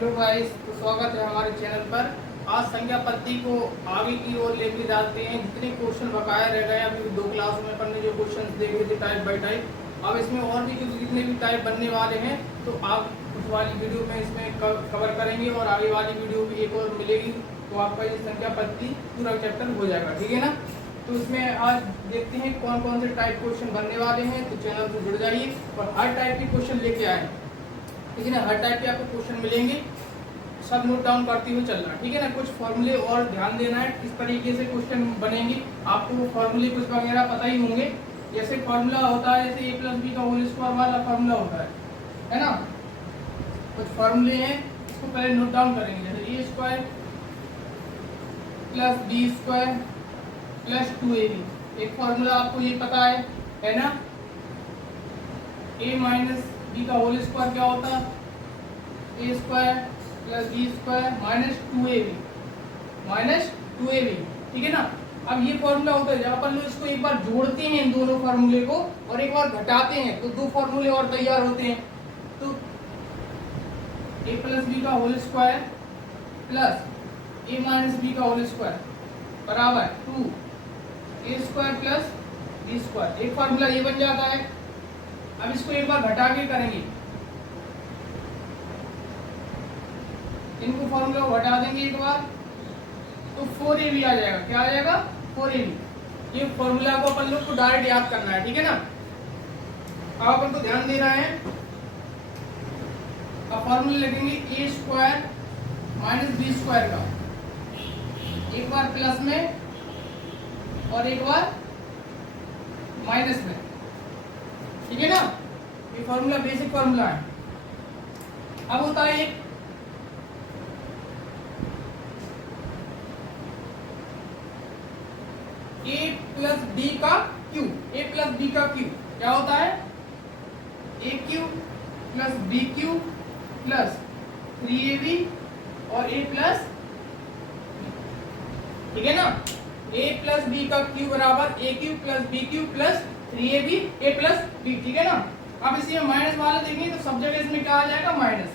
Hello guys, तो स्वागत है हमारे चैनल पर। आज संख्या पद्धति को आगे की ओर लेके जाते हैं। जितने क्वेश्चन बकाया रह गए अभी 2 क्लासों में अपन ने जो क्वेश्चन देखे थे टाइप बाय टाइप, अब इसमें और भी जितने भी टाइप बनने वाले हैं तो आप उस वाली वीडियो में इसमें कवर करेंगे और आगे वाली वीडियो भी एक और मिलेगी तो आपका ये संख्या पद्धति पूरा चैप्टर हो जाएगा। ठीक है ना। तो इसमें आज देखते हैं कौन कौन से टाइप क्वेश्चन बनने वाले हैं। तो चैनल से जुड़ जाइए और हर टाइप के क्वेश्चन लेके आए। ठीक है ना। हर टाइप के आपको क्वेश्चन मिलेंगे, सब नोट डाउन करते हुए चलना। ठीक है ना। कुछ फॉर्मूले और ध्यान देना है, किस तरीके से क्वेश्चन बनेंगे। आपको वो फॉर्मूले कुछ वगैरह पता ही होंगे। जैसे फॉर्मूला होता है, जैसे a + b का होल स्क्वायर वाला फॉर्मूला होता है ना। कुछ फॉर्मूले हैं, इसको पहले नोट डाउन करेंगे। जैसे a² + b² + 2ab एक फॉर्मूला आपको ये पता है ना। a - b का होल स्क्वायर क्या होता है? a² + b² - 2ab ठीक है ना। अब ये फॉर्मूला होता है, जब अपन लोग इसको एक बार जोड़ते हैं इन दोनों फार्मूले को और एक बार घटाते हैं तो दो फार्मूले और तैयार होते हैं। तो a + b का whole square plus a - b का होल स्क्वायर बराबर 2a² + b²। एक फार्मूला ये बन जाता है। अब इसको एक बार घटा के करेंगे, इनको फॉर्मूला को घटा देंगे एक बार तो 4ab आ जाएगा। क्या आ जाएगा? 4ab। ये फॉर्मूला को अपन लोग को डायरेक्ट याद करना है। ठीक है ना। अब अपन को ध्यान देना है। अब फॉर्मूला लिखेंगे a² - b² का, एक बार प्लस में और एक बार माइनस में। ठीक है ना। ये फॉर्मूला बेसिक फॉर्मूला है। अब होता है एक a + b का क्यूब। a + b का क्यूब क्या होता है? a³ + b³ + 3ab और a + ठीक है ना। a + b का क्यूब बराबर a³ + b³ + 3ab a + b। ठीक है ना। अब इसी में माइनस वाले देखेंगे तो सब जगह इसमें क्या आ जाएगा? Minus.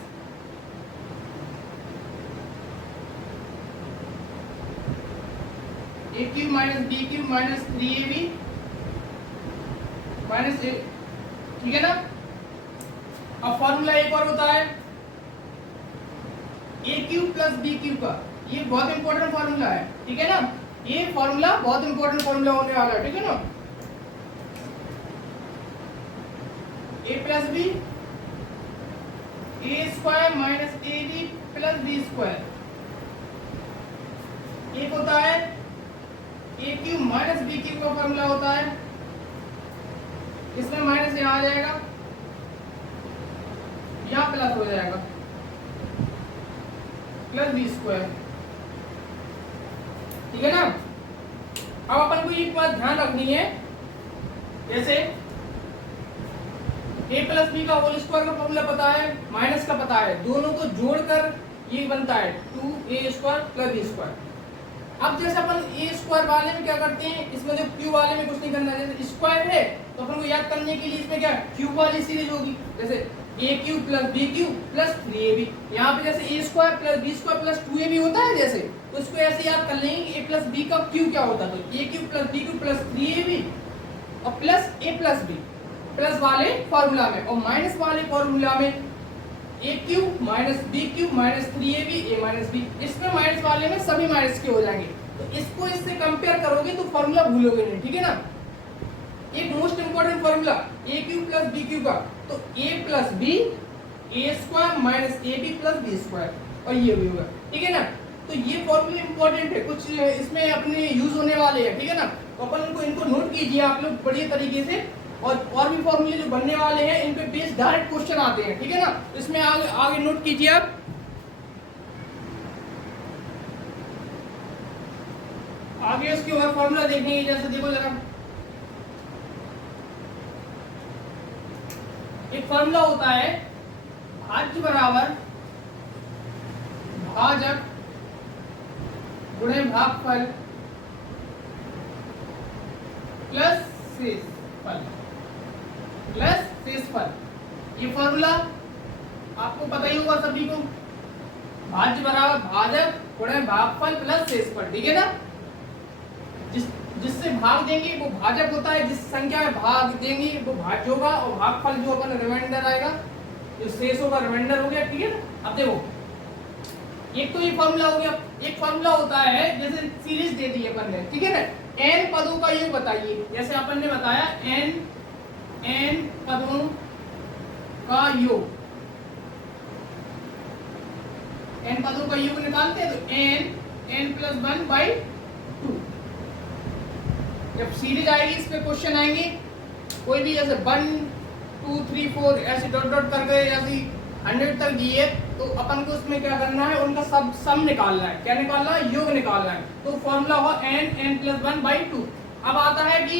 a³ - b³ - 3ab - a। ठीक है ना। अब फॉर्मूला एक और होता है a³ + b³ का। ये बहुत इंपॉर्टेंट फॉर्मूला है। ठीक है ना। ये फॉर्मूला बहुत इंपॉर्टेंट फॉर्मूला होने वाला है। ठीक है ना। a + b a² - ab + b²। एक होता है a³ - b³ का फॉर्मूला होता है, इसमें माइनस यहाँ आ जाएगा, यहाँ प्लस हो जाएगा +b²। ठीक है ना। अब अपन को एक बात ध्यान रखनी है, जैसे a + b का होल स्क्वायर का फॉर्मूला पता है, माइनस का पता है, दोनों को जोड़कर ये बनता है 2a² + b²। अब जैसे अपन a² वाले में क्या करते हैं, इसमें जो क्यूब वाले में कुछ नहीं करना है। जैसे स्क्वायर है तो अपन को याद करने के लिए इसमें क्या क्यूब वाली सीरीज होगी। जैसे a³ + b³ + 3ab। यहाँ पे जैसे a² + b² + 2ab होता है, जैसे तो इसको ऐसे याद कर लेंगे a + b का क्यूब क्या होता है, तो a³ + b³ + 3ab और प्लस a + b प्लस वाले फॉर्मूला में, और माइनस वाले फॉर्मूला में a³ - b³ - 3ab a - b। इसमें माइनस वाले में सभी माइनस के हो जाएंगे, तो इसको इससे कंपेयर करोगे तो फॉर्मूला भूलोगे नहीं। ठीक है ना। एक most important formula a³ + b³ का, तो a + b a² - ab + b² और ये भी होगा। ठीक है ना। तो ये फॉर्मूले इंपॉर्टेंट है, कुछ इसमें अपने यूज होने वाले हैं। ठीक है ना। तो अपन इनको नोट कीजिए आप लोग बढ़िया तरीके से, और भी फॉर्मूले जो बनने वाले हैं इन पे बेस्ड डायरेक्ट क्वेश्चन आते हैं। ठीक है ना। इसमें आगे नोट कीजिए आप। आगे उसके और फॉर्मूला देखेंगे, जैसे देखो जरा, एक फॉर्मूला होता है भाज्य बराबर भाजक गुणे भागफल प्लस शेषफल प्लस शेषफल। ये फॉर्मूला आपको पता ही होगा सभी को। भाज्य बराबर भाजक गुणे भागफल प्लस शेषफल, ठीक है ना। जिससे भाग देंगे वो भाजक होता है, जिस संख्या में भाग देंगे वो भाज्य होगा, और भागफल जो अपन रिमाइंडर आएगा, जो शेष होगा रिमाइंडर हो गया, ठीक है ना। अब देखो एक तो ये फॉर्मूला हो गया, एक फॉर्मूला होता है जैसे सीरीज दे दी है अपन ने, ठीक है ना। n पदों का योग बताइए, जैसे अपन ने बताया n पदों का योग, n पदों का योग निकालते हैं तो n प्लस 1/2। जब सीरीज आएगी इस पे क्वेश्चन आएंगे कोई भी, जैसे 1 2 3 4 ऐसे डॉट डॉट करके ऐसे 100 तक दिए, तो अपन को उसमें क्या करना है, उनका सब सम निकालना है। क्या निकालना है? योग निकालना है। तो फॉर्मूला हुआ n प्लस 1/2। अब आता है कि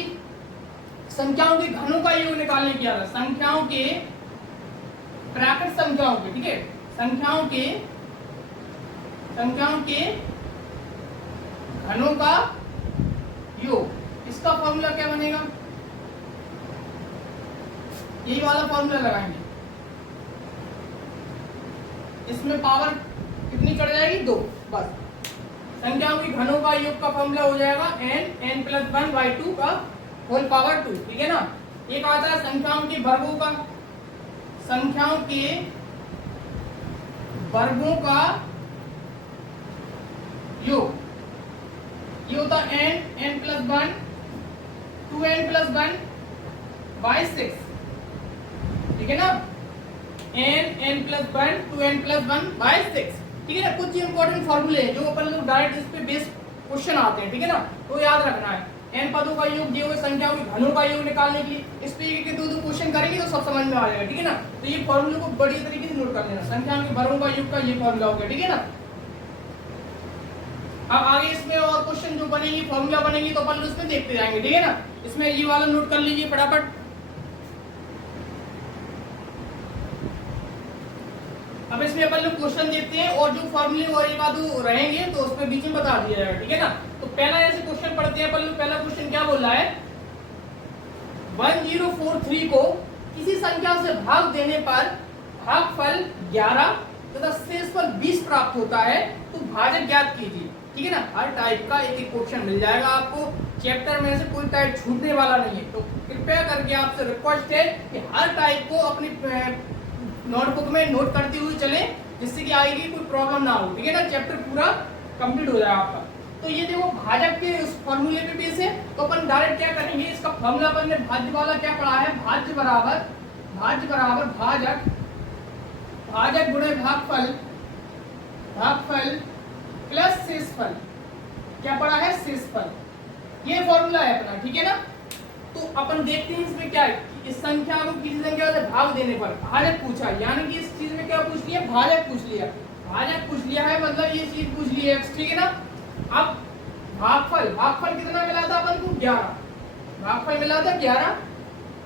संख्याओं के घनों का योग निकालने की आदत, संख्याओं के ब्रैकेट संख्याओं के, ठीक है, संख्याओं के घनों का योग, इसका फॉर्मूला क्या बनेगा? यही वाला फॉर्मूला लगाएंगे, इसमें पावर कितनी चढ़ जाएगी? 2। बस संख्याओं के घनों का योग का फॉर्मूला हो जाएगा n प्लस 1/2 का होल पावर 2, ठीक है ना। एक आता है संख्याओं के वर्गों का, संख्याओं के वर्गों का योग, ये होता है n प्लस 1 2n प्लस 1/6, ठीक है ना। n प्लस 1 2n प्लस 1/6, ठीक है ना। कुछ इंपॉर्टेंट फॉर्मूले हैं जो अपन लोग डायरेक्ट इस पे बेस क्वेश्चन आते हैं, ठीक है ना, तो याद रखना है। n पदों का योग दिए हुए संख्याओं के घनों का योग निकालने के लिए इस पे एक एक दो क्वेश्चन करेंगे तो सब समझ में आ जाएगा, ठीक है ना। तो ये फॉर्मूले को बढ़िया तरीके से नोट कर लेना, संख्याओं के वर्गों का योग का ये फॉर्मूला हो गया, ठीक है ना। अब आगे इसमें और क्वेश्चन जो बनेंगे, फॉर्मूला बनेंगे, तो अपन उसमें देखते जाएंगे, ठीक है ना। इसमें ये वाला नोट कर लीजिए फटाफट। अब इसमें अपन लोग क्वेश्चन देखते हैं और जो फॉर्मूले और एक आधो रहेंगे तो उसमें बीच में बता दिया जाएगा, ठीक है ना। तो पहला ऐसे क्वेश्चन पढ़ते हैं अपन लोग। पहला क्वेश्चन क्या बोल रहा है? 1043 को किसी संख्या से भाग देने पर भागफल 11 तथा शेषफल 20 प्राप्त होता है, तो भाजक ज्ञात कीजिए, ठीक है ना। हर टाइप का एक एक क्वेश्चन मिल जाएगा आपको, चैप्टर में से कोई टाइप छूटने वाला नहीं है। तो कृपया करके आपसे रिक्वेस्ट है कि हर टाइप को अपनी नोटबुक में नोट करते हुए चले, जिससे कि आगे कोई प्रॉब्लम ना हो, ठीक है ना। चैप्टर पूरा कंप्लीट हो जाए आपका। तो ये देखो भाजक के उस फॉर्मूले पे बेस है, तो अपन डायरेक्ट क्या करेंगे, इसका फॉर्मूला अपन ने भाज्य वाला क्या पढ़ा है, भाज्य बराबर भाजक गुणे भागफल प्लस शेषफल, क्या पढ़ा है? शेषफल। ये फॉर्मूला है अपना, ठीक है ना। तो अपन देखते हैं इसमें क्या है, इस संख्या को किसी संख्या से भाग देने पर भाजक पूछा, यानी कि इस चीज में क्या पूछ लिया? भाजक पूछ लिया। भाजक पूछ लिया है मतलब ये चीज पूछ ली है, ठीक है ना। अब भागफल कितना मिला था अपन को? 11। भागफल मिला था 11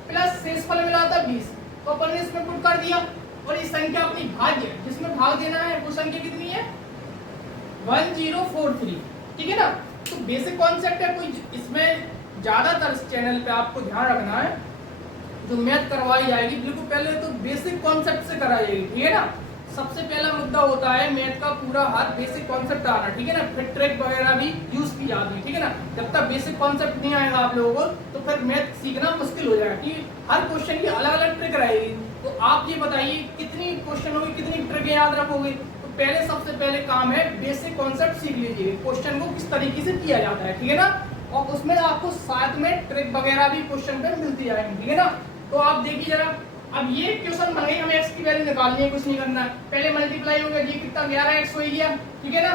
प्लस शेषफल मिला था 20, तो अपन ने इसमें पुट कर दिया। और ये संख्या अपनी भाज्य जिसमें भाग देना है वो संख्या कितनी है? 1043, ठीक है ना। तो बेसिक कॉन्सेप्ट है, कोई इसमें ज्यादातर चैनल पे आपको ध्यान रखना है, जो मैथ करवाई जाएगी बिल्कुल पहले तो बेसिक कॉन्सेप्ट से कराई जाएगी, ठीक है ना। सबसे पहला मुद्दा होता है मैथ का पूरा हर बेसिक कॉन्सेप्ट आना, ठीक है ना। फिर ट्रिक वगैरह भी यूज की जाती है, ठीक है ना। जब तक बेसिक कॉन्सेप्ट नहीं आएगा आप लोगों को तो फिर मैथ सीखना मुश्किल हो जाएगा, कि हर क्वेश्चन की अलग अलग ट्रिक रहेगी। तो आप ये बताइए कितनी क्वेश्चन होगी, कितनी ट्रिक याद रखोगे। तो पहले सबसे पहले काम है बेसिक कॉन्सेप्ट सीख लीजिए, क्वेश्चन को किस तरीके से किया जाता है, ठीक है ना। और उसमें आपको साथ में ट्रिक वगैरह भी क्वेश्चन पे मिलती जाएंगी, ठीक है ना। तो आप देखिए जरा, अब ये क्वेश्चन बन गई, हमें x की वैल्यू निकालनी है, कुछ नहीं करना है। पहले मल्टीप्लाई हो गया, ये कितना 11x हो गया, ठीक है ना।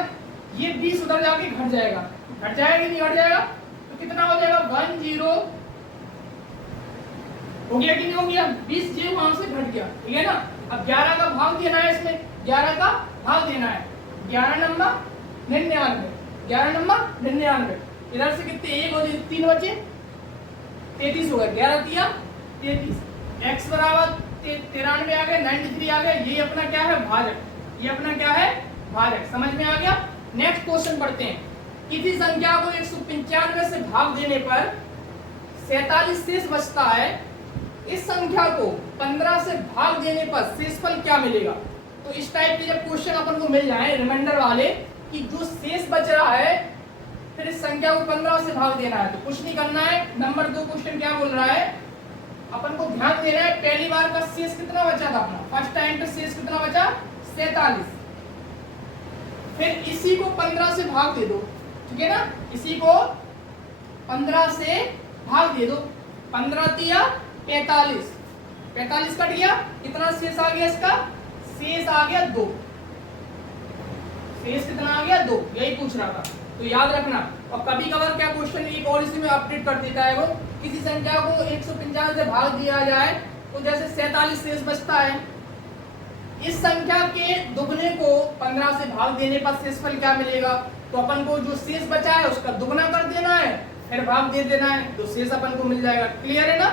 ये 20 उधर जाके घट जाएगा, घट जाएगा कि नहीं घट जाएगा? तो कितना हो जाएगा? 10 हो गया कि नहीं हो गया? 20 जे वहां से घट गया, ठीक है ना। अब 11 का भाग देना है, इसमें 11 का भाग देना है। 11 नंबर 99, 11 नंबर 99, इधर से कितने 1 और 3 बचे 33 हो गया, 11 दिया 33, x बराबर 93 आ गया, 93 आ गया। ये अपना क्या है? भाजक। ये अपना क्या है? भाजक। समझ में आ गया। नेक्स्ट क्वेश्चन पढ़ते हैं। किसी संख्या को 195 से भाग देने पर 47 शेष बचता है, इस संख्या को 15 से भाग देने पर शेषफल क्या मिलेगा? तो इस टाइप के जब क्वेश्चन अपन को मिल जाए रिमाइंडर वाले कि जो शेष बच रहा है फिर इस संख्या को 15 से भाग देना है, तो कुछ नहीं करना है। नंबर 2 क्वेश्चन क्या बोल रहा है, अपन को ध्यान देना है पहली बार का शेष कितना बचा था अपना, फर्स्ट टाइम का शेष कितना बचा 47, फिर इसी को 15 से भाग दे दो, ठीक है ना, इसी को 15 से भाग दे दो, 15 तिया 45, 45 कट गया, कितना शेष आ गया इसका, शेष आ गया 2, शेष कितना आ गया 2, यही पूछ रहा था। तो याद रखना, और कभी कभार क्या क्वेश्चन एक और इसी में अपडेट कर देता है, वो किसी संख्या को 195 से भाग दिया जाए तो जैसे 47 शेष बचता है, इस संख्या के दुगने को 15 से भाग देने पर शेषफल क्या मिलेगा, तो अपन को जो शेष बचा है उसका दुगना कर देना है, फिर भाग दे देना है, तो शेष अपन को मिल जाएगा। क्लियर है ना,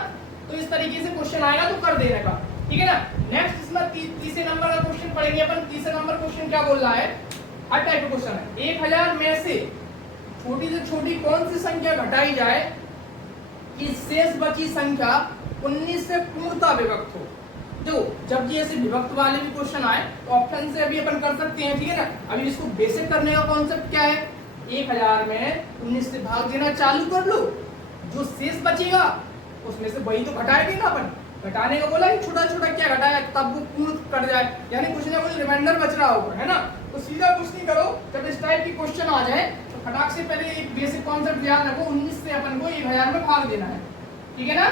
तो इस तरीके से क्वेश्चन आएगा तो कर देने का, ठीक है ना। नेक्स्ट इसमें तीसरे नंबर का क्वेश्चन पढ़ेंगे अपन। तीसरे नंबर क्वेश्चन क्या बोल रहा है, हर टाइप का क्वेश्चन है, 1000 में से छोटी से छोटी कौन सी संख्या घटाई जाए कि शेष बची संख्या 19 से पूर्णतः विभक्त हो। जो जब ये ऐसे विभक्त वाले भी क्वेश्चन आए तो ऑप्शन से अभी अपन कर सकते हैं, ठीक है ना। अभी इसको बेसिक करने का कॉन्सेप्ट क्या है, 1000 में 19 से भाग देना चालू कर लो, जो शेष बचेगा उसमें से वही तो घटाएंगे ना अपन, घटाने का बोला छोटा छोटा क्या घटाया तब वो पूर्ण कर जाए, यानी कुछ ना कुछ रिमाइंडर बच रहा होगा, है ना। तो सीधा कुछ नहीं करो, जब इस टाइप की क्वेश्चन आ जाए तो फटाक से पहले एक बेसिक कॉन्सेप्ट याद रखो, 19 से अपन को 1000 में भाग देना है, ठीक है ना,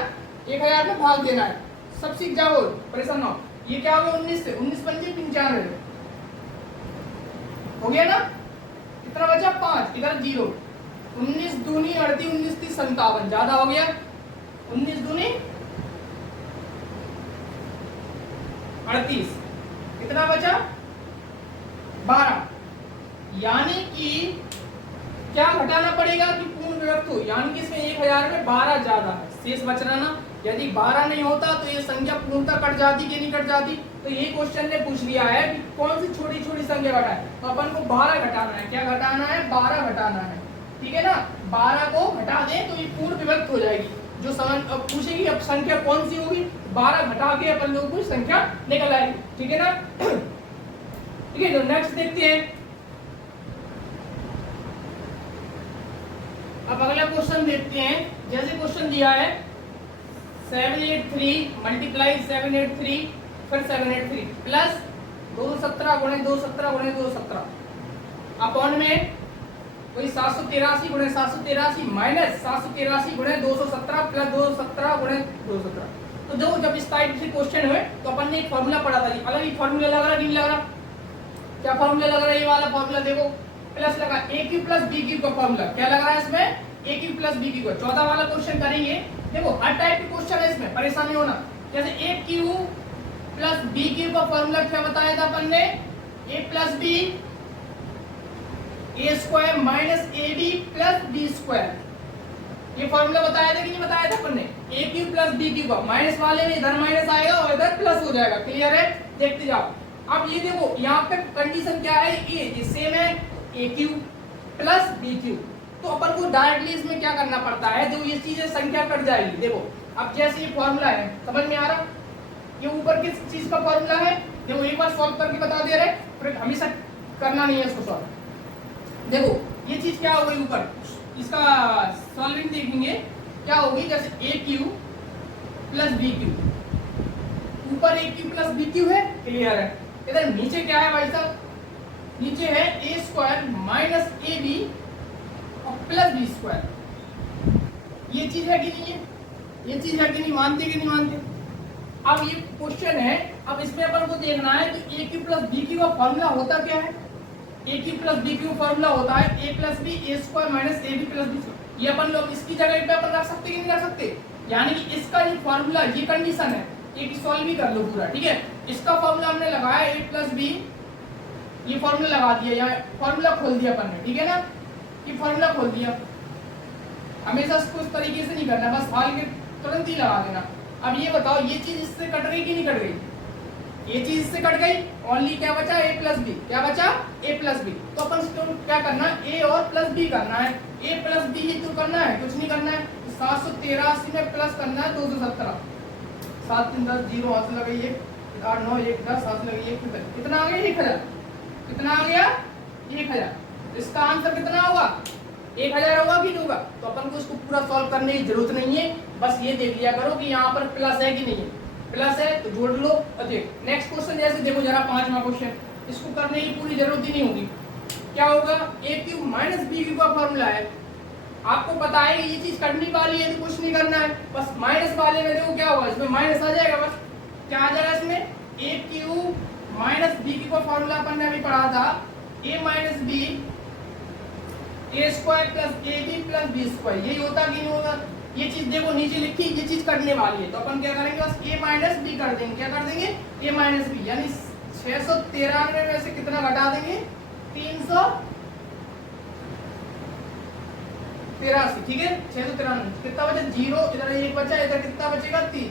1000 में भाग देना है, सब सीख जाओ, परेशान हो। ये क्या हो गया 19 से 19 पंजे 95 हो गया ना, कितना बचा 5, इधर 0, 19 दूनी 38, 19 30 57, ज्यादा हो गया, 19 दूनी 38, कितना बचा 12, यानी कि क्या घटाना पड़ेगा कि पूर्ण विभक्त हो, यानी कि इसमें 1000 में 12 ज्यादा है, शेष बच रहा ना, यदि 12 नहीं होता तो ये संख्या पूर्णतः कट जाती कि नहीं कट जाती। तो ये क्वेश्चन ने पूछ लिया है कि कौन सी छोटी छोटी संख्या घटाए, तो अपन को 12 घटाना है, क्या घटाना है 12 घटाना है, ठीक है ना। 12 को घटा दें तो ये पूर्ण विभक्त हो जाएगी, जो पूछेगी अब संख्या कौन सी होगी, 12 घटा के अपन लोगों को संख्या निकल आएगी, ठीक है ना। ठीक है, तो नेक्स्ट देखते हैं। अब अगला क्वेश्चन देखते हैं, जैसे क्वेश्चन दिया है 783 मल्टीप्लाई 783 फिर 783 प्लस 217 गुणे 217 गुणे 217 अपॉन में वही 783 गुणे 783 माइनस 783 गुणे 217 प्लस 217 गुणे 217। तो जो जब इस टाइप से क्वेश्चन हुए तो अपन ने एक फॉर्मूला पढ़ा था, अलग ही फॉर्मूला लग रहा नहीं लग रहा, क्या फॉर्मूला लग रहा है, ये वाला फॉर्मूला देखो, प्लस लगा ए क्यू प्लस बी क्यू का फॉर्मूला, क्या लग रहा है इसमें ए क्यू प्लस बी क्यू का। 14 वाला क्वेश्चन करेंगे, देखो हर टाइप के क्वेश्चन है इसमें, परेशान नहीं होना। जैसे a cube plus b cube का फॉर्मूला क्या बताया था अपन ने, a plus b A square minus a B plus B square, ये फॉर्मूला बताया था कि नहीं बताया था अपन ने। A cube plus b cube का माइनस वाले में इधर माइनस आएगा और इधर प्लस हो जाएगा, क्लियर है, देखते जाओ। अब ये देखो यहाँ पे कंडीशन क्या है, ये सेम है a cube plus b Q, तो अपन को डायरेक्टली इसमें क्या करना पड़ता है, जो ये चीजें संख्या कट जाएगी। देखो अब जैसे ये फॉर्मूला है, समझ में आ रहा, ये ऊपर किस चीज का फॉर्मूला है, देखो एक बार सॉल्व करके बता दे रहे, फिर हमेशा करना नहीं है इसको सॉल्व। देखो ये चीज क्या हो गई, ऊपर इसका सॉल्विंग देखेंगे क्या होगी, जैसे a cube plus b Q, ऊपर ए क्यू प्लस बी क्यू है, क्लियर है। इधर नीचे क्या है भाई साहब, नीचे है ए स्क्वायर माइनस ए बी और प्लस बी स्क्वायर, ये चीज है कि नहीं है, ये चीज है कि नहीं, मानते कि नहीं मानते। अब ये क्वेश्चन है, अब इसमें अपन को देखना है कि a cube plus b cube का फॉर्मूला होता क्या है, a cube plus b cube formula होता है a plus b A square minus a B plus B square. ये अपन लोग इसकी जगह पे अपन रख सकते कि नहीं रख सकते, यानी कि इसका जो फॉर्मूला, ये कंडीशन है, एक सॉल्व भी कर लो पूरा, ठीक है। इसका फॉर्मूला हमने लगाया ए प्लस बी, ये फॉर्मूला लगा दिया, यहाँ फॉर्मूला खोल दिया अपन ने, ठीक है ना, ये फॉर्मूला खोल दिया। हमेशा इसको इस तरीके से नहीं करना, बस हाल के तुरंत ही लगा देना। अब ये बताओ ये चीज इससे कट गई कि नहीं कट गई, ये चीज इससे कट गई, ओनली क्या बचा ए प्लस बी, क्या बचा ए प्लस बी। तो अपन इसको क्या करना है, ए और प्लस बी करना है, ए प्लस बी ही तो करना है, कुछ नहीं करना है। 783 में प्लस करना है 217, 7 3 10 0 हाथ लगाइए, 8 9 1 10 7 लगे 1 कितना आ गया 1000। कितना आ गया 1000। इसका आंसर कितना होगा 1000 होगा कि नहीं होगा। तो अपन को इसको पूरा सॉल्व करने की जरूरत नहीं है, बस ये देख लिया करो कि यहाँ पर प्लस है कि नहीं है। प्लस है तो जोड़ लो। नेक्स्ट क्वेश्चन जैसे देखो जरा 5वां क्वेश्चन, इसको करने की पूरी जरूरत ही नहीं होगी। क्या होगा a cube minus B cube का फॉर्मूला है, आपको पता है ये चीज करनी वाली है तो कुछ नहीं करना है, बस माइनस वाले में देखो क्या होगा, इसमें माइनस आ जाएगा। बस क्या आ जाएगा इसमें a cube minus B cube का फॉर्मूला अपन ने अभी पढ़ा था a minus B A square plus A B plus B square. यही होता कि नहीं होगा। ये चीज देखो नीचे लिखी, ये चीज करने वाली है तो अपन क्या करेंगे बस a माइनस बी कर देंगे। क्या कर देंगे a माइनस बी, यानी 693 में से कितना घटा देंगे 383। ठीक है 693 कितना बचा 0, इधर 1 बचा, इधर कितना बचेगा 3।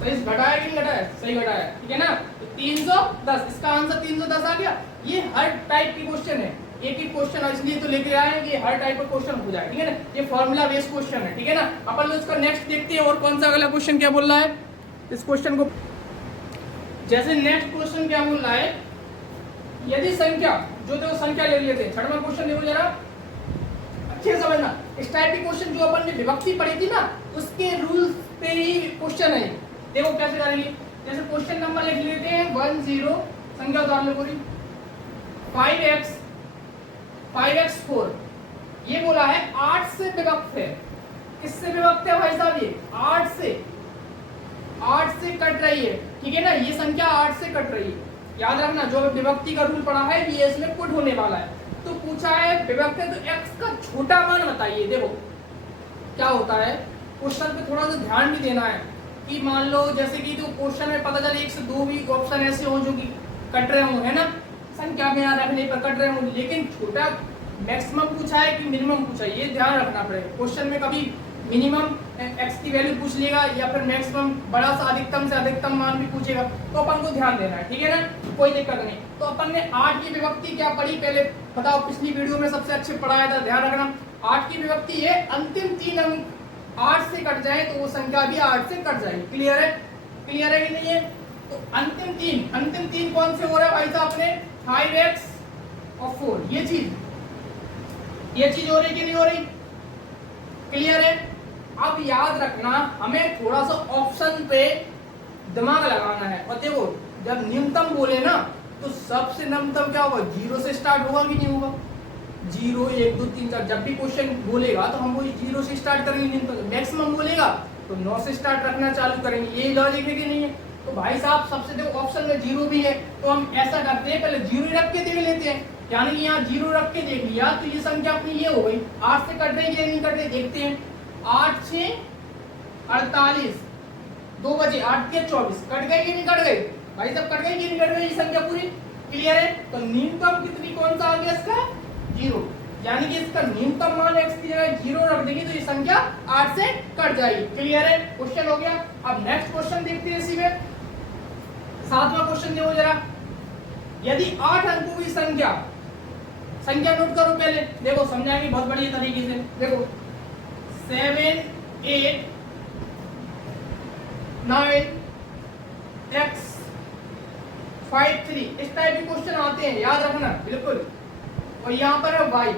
सही घटाया कि नहीं घटाया, सही घटाया। ठीक है ना, तो 310, इसका आंसर 310 आ गया। ये हर टाइप की क्वेश्चन है, एक ही क्वेश्चन इसलिए तो लेके आए हैं कि हर टाइप का क्वेश्चन हो जाए। ठीक है ना, ये फॉर्मूला बेस्ड क्वेश्चन है। ठीक है ना, अपन लोग इसका नेक्स्ट देखते हैं और कौन सा अगला क्वेश्चन क्या बोल रहा है इस क्वेश्चन को। जैसे नेक्स्ट क्वेश्चन क्या बोल रहा है, यदि संख्या जो संख्या ले लेते हैं। 6वां क्वेश्चन देखो जरा अच्छे से समझना। इस टाइप की क्वेश्चन जो अपन ने विभक्ति पढ़ी थी ना, उसके रूल्स पे ही क्वेश्चन है। देखो कैसे करेंगे, जैसे क्वेश्चन नंबर लिख लेते हैं 10, संख्या उतार लो पूरी, 5x4। ये बोला है 8 से विभक्त है। किससे विभक्त है भाई साहब, ये 8 से कट रही है। ठीक है ना, ये संख्या 8 से कट रही है। याद रखना जो विभक्ति का रूल पढ़ा है ये इसमें पुट होने वाला है। तो पूछा है विभक्त है तो x का छोटा मान बताइए। देखो क्या होता है, क्वेश्चन पे थोड़ा सा ध्यान भी देना है कि मान लो जैसे कि जो क्वेश्चन में पता चले 1 से 2 भी ऑप्शन ऐसे हो जो कि कट रहे हो, है ना, संख्या में यहाँ रखने पर कट रहे हो, लेकिन छोटा मैक्सिमम पूछा है कि मिनिमम पूछा है, ये ध्यान रखना पड़ेगा। क्वेश्चन में कभी मिनिमम x की वैल्यू पूछ लेगा या फिर मैक्सिमम बड़ा सा अधिकतम से अधिकतम मान भी पूछेगा, तो अपन को ध्यान देना है। ठीक है ना, कोई दिक्कत नहीं। तो अपन ने 8 की विभक्ति क्या पढ़ी पहले बताओ, पिछली वीडियो में सबसे अच्छे पढ़ाया था, ध्यान रखना। 8 की विभक्ति है अंतिम 3 अंक 8 से कट जाए तो वो संख्या भी 8 से कट जाएगी। क्लियर है, क्लियर है कि नहीं है। तो अंतिम तीन कौन से हो रहा है भाई साहब अपने 5x और 4, ये चीज हो रही कि नहीं हो रही, क्लियर है। अब याद रखना हमें थोड़ा सा ऑप्शन पे दिमाग लगाना है। और देखो जब न्यूनतम बोले ना तो सबसे न्यूनतम क्या होगा, 0 से स्टार्ट होगा कि नहीं होगा। 0 1 2 3 4 जब भी क्वेश्चन बोलेगा तो हम वो 0 से स्टार्ट करेंगे। न्यूनतम मैक्सिमम बोलेगा तो 9 से स्टार्ट रखना चालू करेंगे। ये लॉजिक है कि नहीं है। तो भाई साहब सबसे देखो ऑप्शन में 0 भी है तो हम ऐसा करते हैं पहले 0 रख के देख लेते हैं, यानी कि यहाँ 0 रख के देख लिया तो ये संख्या अपनी ये हो गई। 8 से कट रही है नहीं कट रही देखते हैं। 8 6 48, 2 बजे 8 के 24, कट गई कि नहीं कट गई भाई साहब, कट गई कि नहीं कट गई, ये संख्या पूरी क्लियर है। तो न्यूनतम कितनी कौन सा आ गया इसका 0, यानी कि इसका न्यूनतम मान x की जगह 0 रख देंगे तो ये संख्या 8 से कट जाएगी। क्लियर है, क्वेश्चन हो गया। अब नेक्स्ट क्वेश्चन देखते हैं इसी में। 7वां क्वेश्चन देखो जरा, यदि 8 अंकों की संख्या नोट करो पहले, देखो समझाएंगे बहुत बढ़िया तरीके से। देखो 7 8 9 x 5 3 इस टाइप के क्वेश्चन आते हैं, याद रखना बिल्कुल। और यहाँ पर है y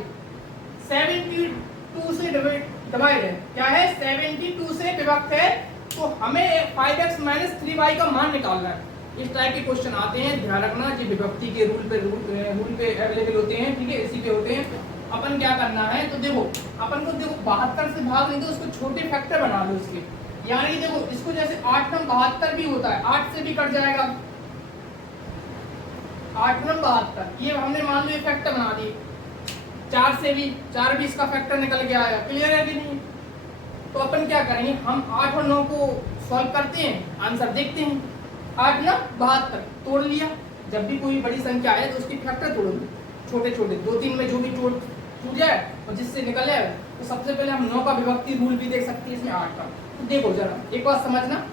72 से डिवाइड है, क्या है 72 से विभक्त है, तो हमें 5x माइनस 3y का मान निकालना है। इस टाइप के क्वेश्चन आते हैं, ध्यान रखना जी विभक्ति के रूल पे अवेलेबल होते हैं। ठीक है, इसी पे होते हैं। अपन क्या करना है तो देखो अपन को देखो 72 से भाग लेंगे तो उसको छोटे फैक्टर बना लो इसके, यानी देखो इसको जैसे 8 नम 72 भी होता है, 8 से भी कट जाएगा 8 नम 72, ये हमने मान लो ये फैक्टर बना दिए। 4 से भी 4 भी इसका फैक्टर निकल के आएगा। क्लियर है कि नहीं। तो अपन क्या करेंगे, हम 8 और 9 को सॉल्व करते हैं, आंसर देखते हैं। 8 9 72 तोड़ लिया, जब भी कोई बड़ी संख्या है तो उसकी फैक्टर तोड़ो, छोटे छोटे 2 3 में जो भी टूट जाए और जिससे निकले तो सबसे पहले हम 9 का विभक्ति रूल भी देख सकते हैं इसमें 8 का। तो देखो जरा एक बात समझना,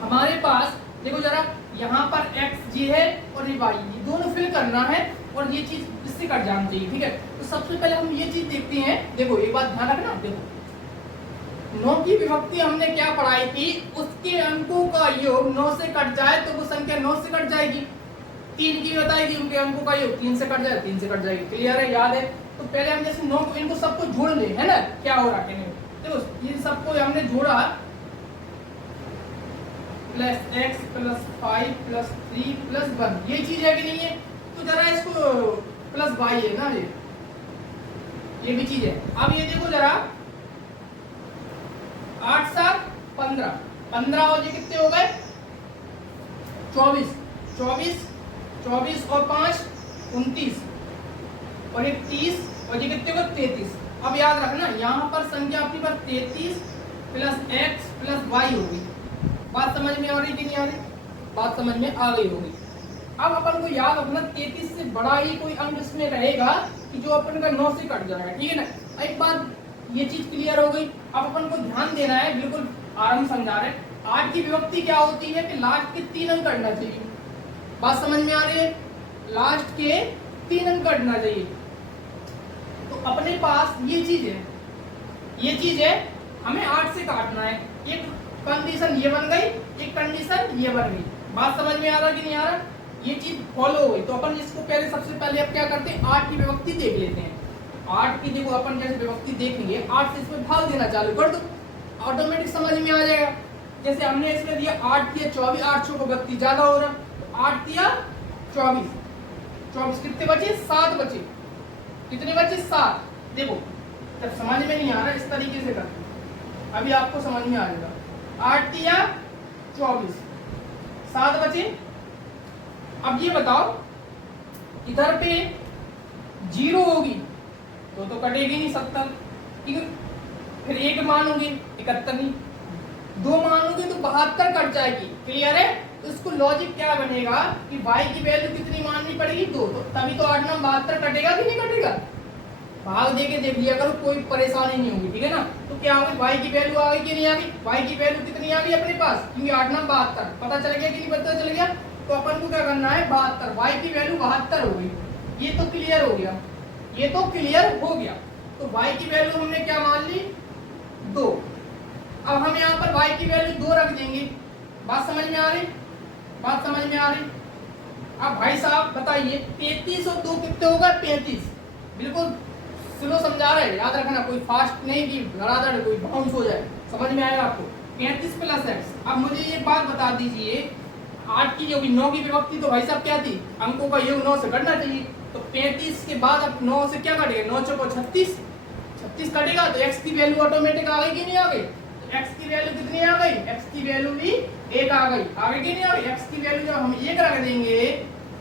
हमारे पास देखो जरा यहाँ पर x जी है और ये y, ये दोनों फिल करना है और ये चीज इससे कट जाना चाहिए। ठीक है, तो सबसे पहले हम ये चीज देखते हैं। देखो एक बात ध्यान रखना, देखो 9 की विभक्ति हमने क्या पढ़ाई थी, उसके अंकों का योग 9 से कट जाए तो वो संख्या 9 से कट जाएगी। 3 की बताई थी, उनके अंकों का योग 3 से कट जाए 3 से कट जाएगी। क्लियर है, याद है? तो पहले हम जैसे 9 को इनको सबको जोड़ ले, है ना, क्या हो रहा है देखो, ये सबको हमने जोड़ा plus x plus 5 plus 3 plus 1, ये चीज है कि नहीं है? तो जरा इसको प्लस वाई है ना, ये भी चीज है। अब ये देखो जरा 8 7 15, 15 और ये कितने हो गए 24, 24 24 और 5 29 और ये 30 और ये कितने हो 33। अब याद रखना यहाँ पर संख्या आपकी पर 33 प्लस एक्स प्लस वाई होगी। बात समझ में आ रही कि नहीं आ रही? बात समझ में आ गई होगी। अब अपन को याद रखना 33 से बड़ा ही कोई अंक इसमें रहेगा कि जो अपन का 9 से कट जाएगा, ठीक है ना। एक बार ये चीज क्लियर हो गई। अब अपन को ध्यान देना है, बिल्कुल आराम समझा रहे। 8 की विभक्ति क्या होती है कि लास्ट के 3 अंक कटना चाहिए। बात समझ में आ रही है? लास्ट के 3 अंक कटना चाहिए। तो अपने पास ये चीज है, हमें 8 से काटना है। एक कंडीशन ये बन गई, एक कंडीशन ये बन गई। बात समझ में आ रहा कि नहीं आ रहा? ये चीज फॉलो हो गई। तो अपन इसको पहले सबसे पहले अब क्या करते हैं, 8 की विभक्ति देख लेते हैं। 8 की देखो अपन जैसे विभक्ति देखेंगे, 8 से इसमें भाग देना चालू कर दो, ऑटोमेटिक समझ में आ जाएगा। जैसे हमने इसमें दिया 8 दिया 24, 8 6 32 ज्यादा हो रहा, तो 8 दिया 24, 24 कितने बचे 7 बचे, कितने बचे 7। देखो जब समझ में नहीं आ रहा इस तरीके से करते, अभी आपको समझ में आ जाएगा। 8 दिया 24, 7 बचे। अब ये बताओ इधर पे 0 होगी तो कटेगी नहीं 70, ठीक है। फिर 1 मानोगे 71 नहीं, 2 मानोगे तो 72 कट जाएगी। क्लियर है? तो इसको लॉजिक क्या बनेगा कि y की वैल्यू कितनी माननी पड़ेगी 2, तो तभी तो 8 9 72 कटेगा कि नहीं कटेगा। भाग दे के देख लिया करो, कोई परेशानी नहीं होगी, ठीक है ना। तो क्या होगी, y की वैल्यू आ गई कि नहीं आ गई? y की वैल्यू कितनी आ गई अपने पास, क्योंकि 8 9 72 पता चल गया कि नहीं पता चल गया। तो अपन को क्या करना है 72, y की वैल्यू 72 हो गई। ये तो क्लियर हो गया, ये तो क्लियर हो गया। तो y की वैल्यू हमने क्या मान ली 2। अब हम यहाँ पर y की वैल्यू 2 रख देंगे। बात समझ में आ रही? बात समझ में आ रही? अब भाई साहब बताइए 33 और 2 कितने होगा 35। बिल्कुल स्लो समझा रहे, याद रखना, कोई फास्ट नहीं कि धड़ाधड़ कोई बाउंस हो जाए। समझ में आएगा आपको? 35 प्लस एक्स। अब मुझे ये बात बता दीजिए, 8 की जो 9 की विभक्ति तो भाई साहब क्या थी, अंकों का योग 9 से कटना चाहिए। तो 35 के बाद अब 9 से क्या कटेगा, 9 चौको 36, 36 कटेगा तो x की वैल्यू ऑटोमेटिक आ गई कि नहीं आ गई? तो x की वैल्यू कितनी आ गई, x की वैल्यू भी 1 आ गई, आ गई कि नहीं आ गई? x की वैल्यू जब हम 1 रख देंगे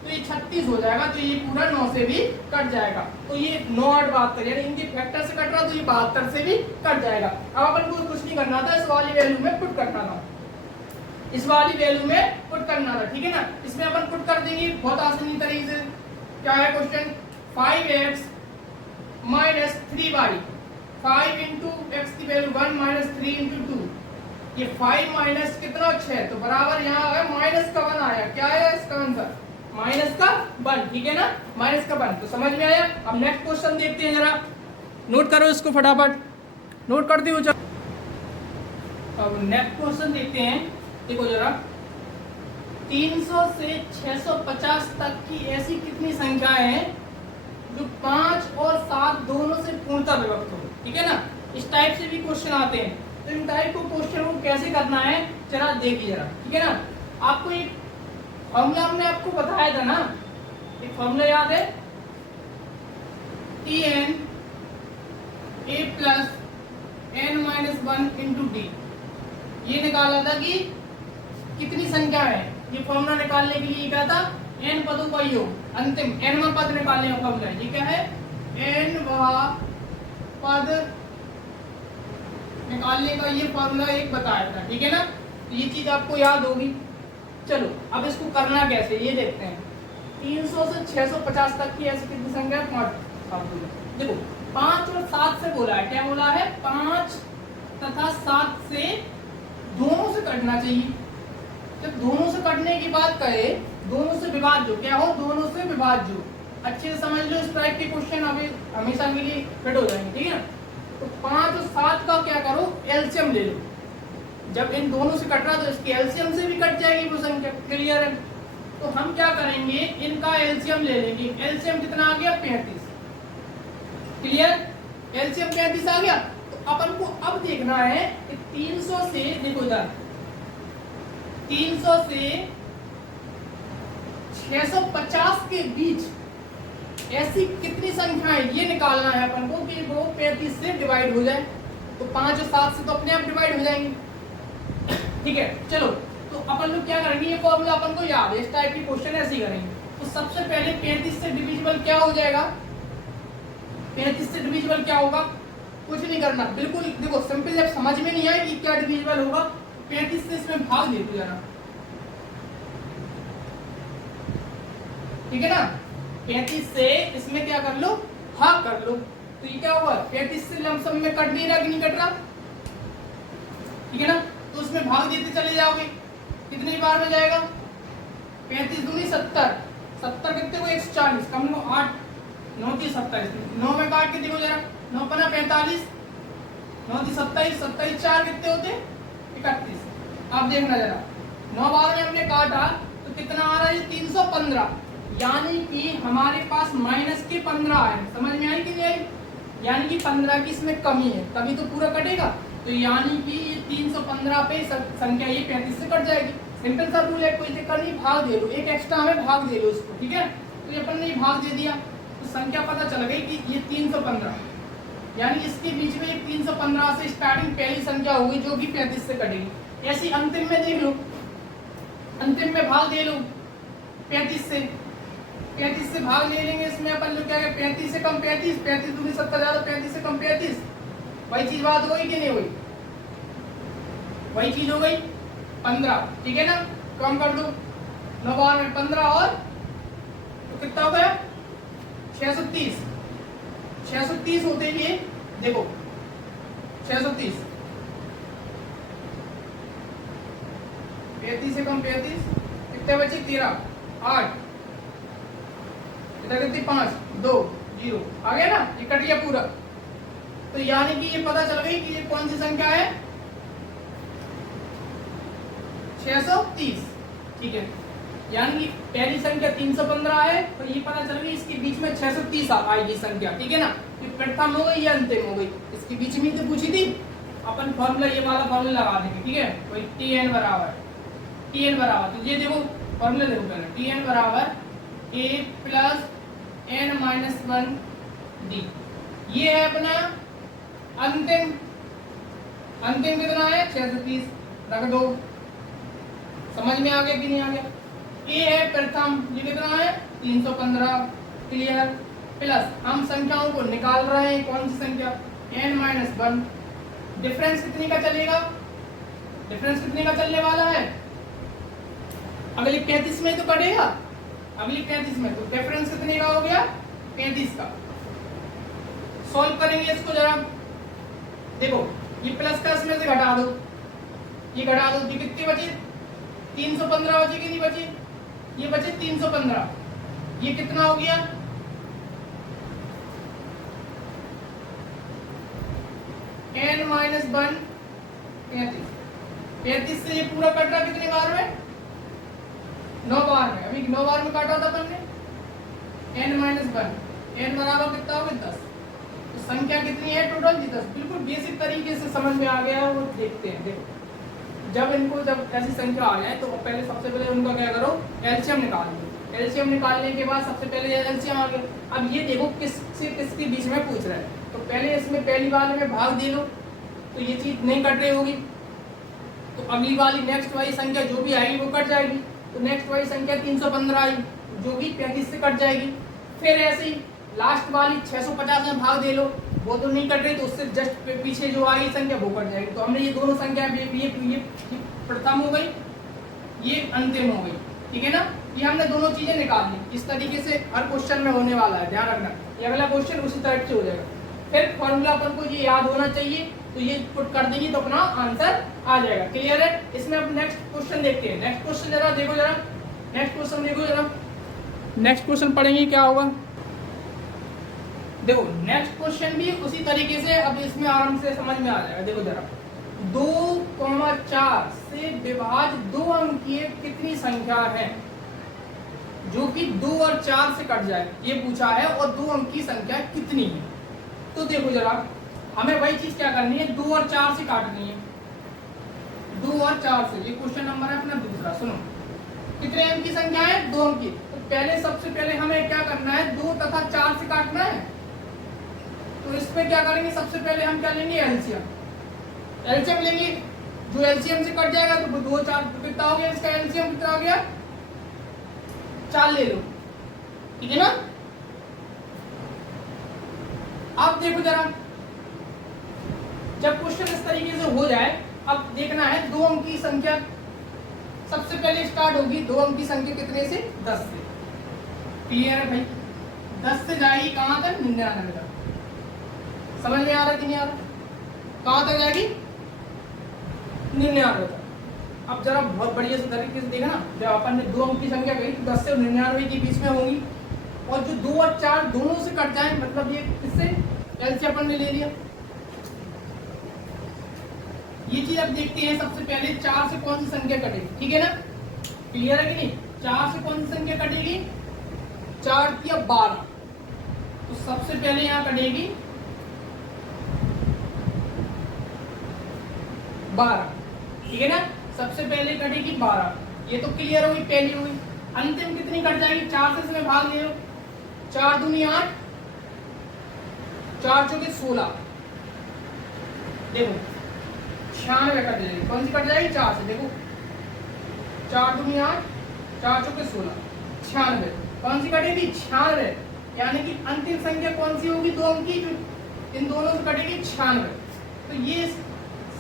तो ये 36 हो जाएगा, तो ये पूरा 9 से भी कट जाएगा। तो ये 9 8 72 यानी इनके फैक्टर से कट रहा, तो ये 72 से भी कट जाएगा। अब अपन को कुछ नहीं करना था, इस वाली वैल्यू में पुट करना था, इस वाली वैल्यू में पुट करना था, ठीक है ना। इसमें अपन पुट कर देंगे बहुत आसानी तरीके से। क्या है question, 5x minus 3y, 5 into x की वैल्यू 1 माइनस 3 इंटू 2, ये 5 माइनस कितना 6, तो बराबर यहाँ आया माइनस का 1 आया। क्या है इसका आंसर, माइनस का 1, ठीक है ना, माइनस का 1। तो समझ में आया। अब नेक्स्ट क्वेश्चन देखते हैं, जरा नोट करो इसको फटाफट, नोट कर दियो। अब नेक्स्ट क्वेश्चन देखते हैं। देखो जरा 300 से 650 तक की ऐसी कितनी संख्याएं हैं जो 5 और 7 दोनों से पूर्णतः विभक्त हो, ठीक है ना। इस टाइप से भी क्वेश्चन आते हैं। तो इन टाइप को क्वेश्चन को कैसे करना है जरा देखिए जरा, ठीक है ना। आपको एक फॉर्मूला हमने आपको बताया था ना, एक फॉर्मूला याद है, Tn a plus n minus 1 into D. ये निकाला था कि कितनी संख्या है, ये फॉर्मूला निकालने के लिए क्या था, n पदों का योग, अंतिम nवां पद निकालने का फॉर्मूला। ये क्या है, nवां पद निकालने का ये फॉर्मूला एक बताया था, ठीक है ना। तो ये चीज आपको याद होगी। चलो अब इसको करना कैसे ये देखते हैं। 300 से 650 तक की ऐसी कितनी संख्या है, 5। देखो 5 और 7 से बोला है, क्या बोला है, 5 तथा 7 से दोनों से कटना चाहिए। जब दोनों से कटने की बात कहे, दोनों से विभाज्य, क्या हो, दोनों से विभाज्य। अच्छे से समझ लो, इस टाइप के क्वेश्चन अभी हमेशा के लिए फिट हो जाएंगे, ठीक है ना। तो 5 और 7 का क्या करो, एलसीएम ले लो। जब इन दोनों से कट रहा तो इसके एलसीएम से भी कट जाएगी वो संख्या। क्लियर है? तो हम क्या करेंगे, इनका एलसीएम ले लेंगे। एलसीएम कितना आ गया, 35। क्लियर? एलसीएम 35 आ गया। तो अपन को अब देखना है कि 300 से, देखो इधर 300 से 650 के बीच ऐसी कितनी संख्याएं, ये निकालना है अपन को कि वो 35 से डिवाइड हो जाए। तो 5 और 7 से तो अपने आप डिवाइड हो जाएंगे। ठीक है, चलो तो अपन लोग क्या करेंगे, ये फॉर्मूला अपन को याद है, इस टाइप की क्वेश्चन ऐसे ही करेंगे। तो सबसे पहले 35 से डिविजिबल क्या हो जाएगा, 35 से डिविजिबल क्या होगा, कुछ नहीं करना, बिल्कुल देखो सिंपल। जब समझ में नहीं आए कि क्या डिविजिबल होगा, 35 से इसमें भाग दे दो जरा। ठीक है ना, 35 से इसमें क्या कर लो, भाग कर लो। तो ये क्या होगा, 35 से लमसम में कट नहीं रहा कि नहीं कट रहा, ठीक है ना। तो उसमें भाग देते चले जाओगे, कितनी बार में जाएगा, 35 दूनी 70, 70 कितने को 140, कम लो 8 9 की 27, 9 में काट के देखो जरा, 9 पना 45, 9 की 27, 27 4 कितने होते 31। आप देखना जरा, 9 बार में हमने काटा तो कितना आ रहा है, 315। यानी कि हमारे पास माइनस के 15 है। समझ में आई कि नहीं आई? यानी कि 15 की इसमें कमी है, तभी तो पूरा कटेगा। तो यानी कि ये 315 पे संख्या ये 35 से कट जाएगी। सिंपल सा रूल है, कोई दिक्कत नहीं, भाग दे लो, एक एक्स्ट्रा हमें भाग दे लो इसको। ठीक है, तो ये अपन ने भाग दे दिया तो संख्या पता चल गई कि ये 315, यानी इसके बीच में एक 315 से स्टार्टिंग पहली संख्या होगी जो कि 35 से कटेगी। ऐसी अंतिम में देख लो, अंतिम में भाग दे लो 35 से, 35 से भाग ले लेंगे। इसमें अपन लोग क्या है, 35 से कम 35, 35 दूनी 70 ज्यादा 35 से कम 35, वही चीज बात हो गई कि नहीं हुई, वही चीज हो गई 15। ठीक है ना, कम कर दो, 9 बार में 15 और तो कितना हो गया 630, 630 होते ये, देखो 630, 35 से कम 35, कितने बचे 13, 8 कितनी 5 2 0 आ गया ना, ये कट गया पूरा। तो यानी कि ये पता चल गई कि ये कौन सी संख्या है, 630। ठीक है, यानी कि पहली संख्या 315 है, तो ये पता चल गई इसके बीच में 630 आएगी संख्या। ठीक है ना, ये प्रथम हो गई या अंतिम हो गई, इसके बीच में तो पूछी थी। अपन फॉर्मूला ये वाला फॉर्मूला लगा देंगे। ठीक है, वही tn बराबर, तो ये देखो फॉर्मूला देखो पहले, tn बराबर a plus n minus 1 d। ये है अपना अंतिम, अंतिम कितना है 630, रख दो। समझ में आ गया कि नहीं आ गया? ए है प्रथम, ये कितना है 315। क्लियर? प्लस हम संख्याओं को निकाल रहे हैं, कौन सी संख्या n माइनस 1। डिफरेंस कितने का चलेगा, डिफरेंस कितने का चलने वाला है, अगली 35 में तो कटेगा, अगली 35 में, तो डिफरेंस कितने का हो गया 35 का। सॉल्व करेंगे इसको जरा, देखो ये प्लस का इसमें से घटा दो, ये घटा दो, ये कितनी बची 315 बची कि नहीं बची, ये बचे 315। ये कितना हो गया n माइनस 1 35, 35 से ये पूरा कट रहा कितने बार में 9 बार में। अभी 9 बार में काटा था अपन ने, n माइनस 1, n बराबर कितना होगा 10। तो संख्या कितनी है टोटल 10। बिल्कुल बेसिक तरीके से समझ में आ गया है, वो देखते हैं। देखो जब इनको, जब ऐसी संख्या आ जाए तो पहले सबसे पहले उनका क्या करो, एलसीएम निकाल लो। एलसीएम निकालने के बाद सबसे पहले एलसीएम आ गया। अब ये देखो किस से किसके बीच में पूछ रहा है, तो पहले इसमें पहली वाले में भाग दे लो, तो ये चीज नहीं कट रही होगी, तो अगली वाली नेक्स्ट वाली संख्या जो भी आएगी वो कट जाएगी। तो नेक्स्ट वाली संख्या 315 आई जो कि 35 से कट जाएगी। फिर ऐसे ही लास्ट वाली 650 में भाग दे लो, वो तो नहीं कट रही, तो उससे जस्ट पीछे जो आई संख्या वो कट जाएगी। तो हमने ये दोनों संख्या ये प्रथम हो गई, ये अंतिम हो गई। ठीक है ना, ये हमने दोनों चीजें निकाल ली। इस तरीके से हर क्वेश्चन में होने वाला है, ध्यान रखना। ये अगला क्वेश्चन उसी टाइप से हो जाएगा। फिर फॉर्मूला अपन को ये याद होना चाहिए, तो ये पुट कर देंगे तो अपना आंसर आ जाएगा। क्लियर है? इसमें अब नेक्स्ट क्वेश्चन देखते हैं। नेक्स्ट क्वेश्चन जरा देखो, जरा नेक्स्ट क्वेश्चन देखो, जरा नेक्स्ट क्वेश्चन पढ़ेंगे क्या होगा। देखो नेक्स्ट क्वेश्चन भी उसी तरीके से, अब इसमें आराम से समझ में आ जाएगा। देखो जरा 2,4 से विभाज्य 2 अंकीय कितनी संख्या है जो कि 2 और 4 से कट जाए, ये पूछा है, और 2 अंक की संख्या कितनी है। तो देखो जरा हमें वही चीज क्या करनी है, 2 और 4 से काटनी है, 2 और 4 से। ये क्वेश्चन नंबर है अपना दूसरा। सुनो कितने अंक की संख्या है, 2 अंक की। तो पहले सबसे पहले हमें क्या करना है, 2 तथा 4 से काटना है। तो इसमें क्या करेंगे, सबसे पहले हम क्या लेंगे, एलसीएम। एलसीएम लेंगे, जो एलसीएम से कट जाएगा तो 2 4 कितना हो गया, इसका एलसीएम कितना हो गया, 4 ले लो, ठीक है ना। अब देखो जरा जब क्वेश्चन इस तरीके से हो जाए, अब देखना है 2 अंक की संख्या सबसे पहले स्टार्ट होगी। 2 अंक की संख्या कितने से, 10 से। क्लियर है भाई, 10 से जाएगी कहां तक, 99 तक। समझ में आ रहा कि नहीं आ रहा, कहां तक जाएगी, 99 तक। अब जरा बहुत बढ़िया से तरीके से देखना, जब अपन ने 2 अंक की संख्या कही तो 10 से 99 के बीच में होंगी, और जो 2 और 4 दोनों से कट जाए, मतलब ये किससे, एल से अपन ने ले लिया। ये चीज अब देखते हैं, सबसे पहले 4 से कौन सी संख्या कटेगी, ठीक है ना, क्लियर है कि नहीं। 4 से कौन सी संख्या कटेगी, 4 या 12। तो सबसे पहले यहाँ कटेगी 12, ठीक है ना, सबसे पहले कटेगी 12। ये तो क्लियर हुई, पहली हुई। अंतिम कितनी कट जाएगी, 4 से इसमें भाग ले लो, 4 दूनी 8, 4 चौके 16। देखो 96 कट जाएगी, कौन सी कट जाएगी, 4 से। देखो 4 दूनी 8, 4 चौके 16, 96। कौन सी कटेगी, 96। यानी कि अंतिम संख्या कौन सी होगी, 2 अंक की, जो इन दोनों से कटेगी, 96। तो ये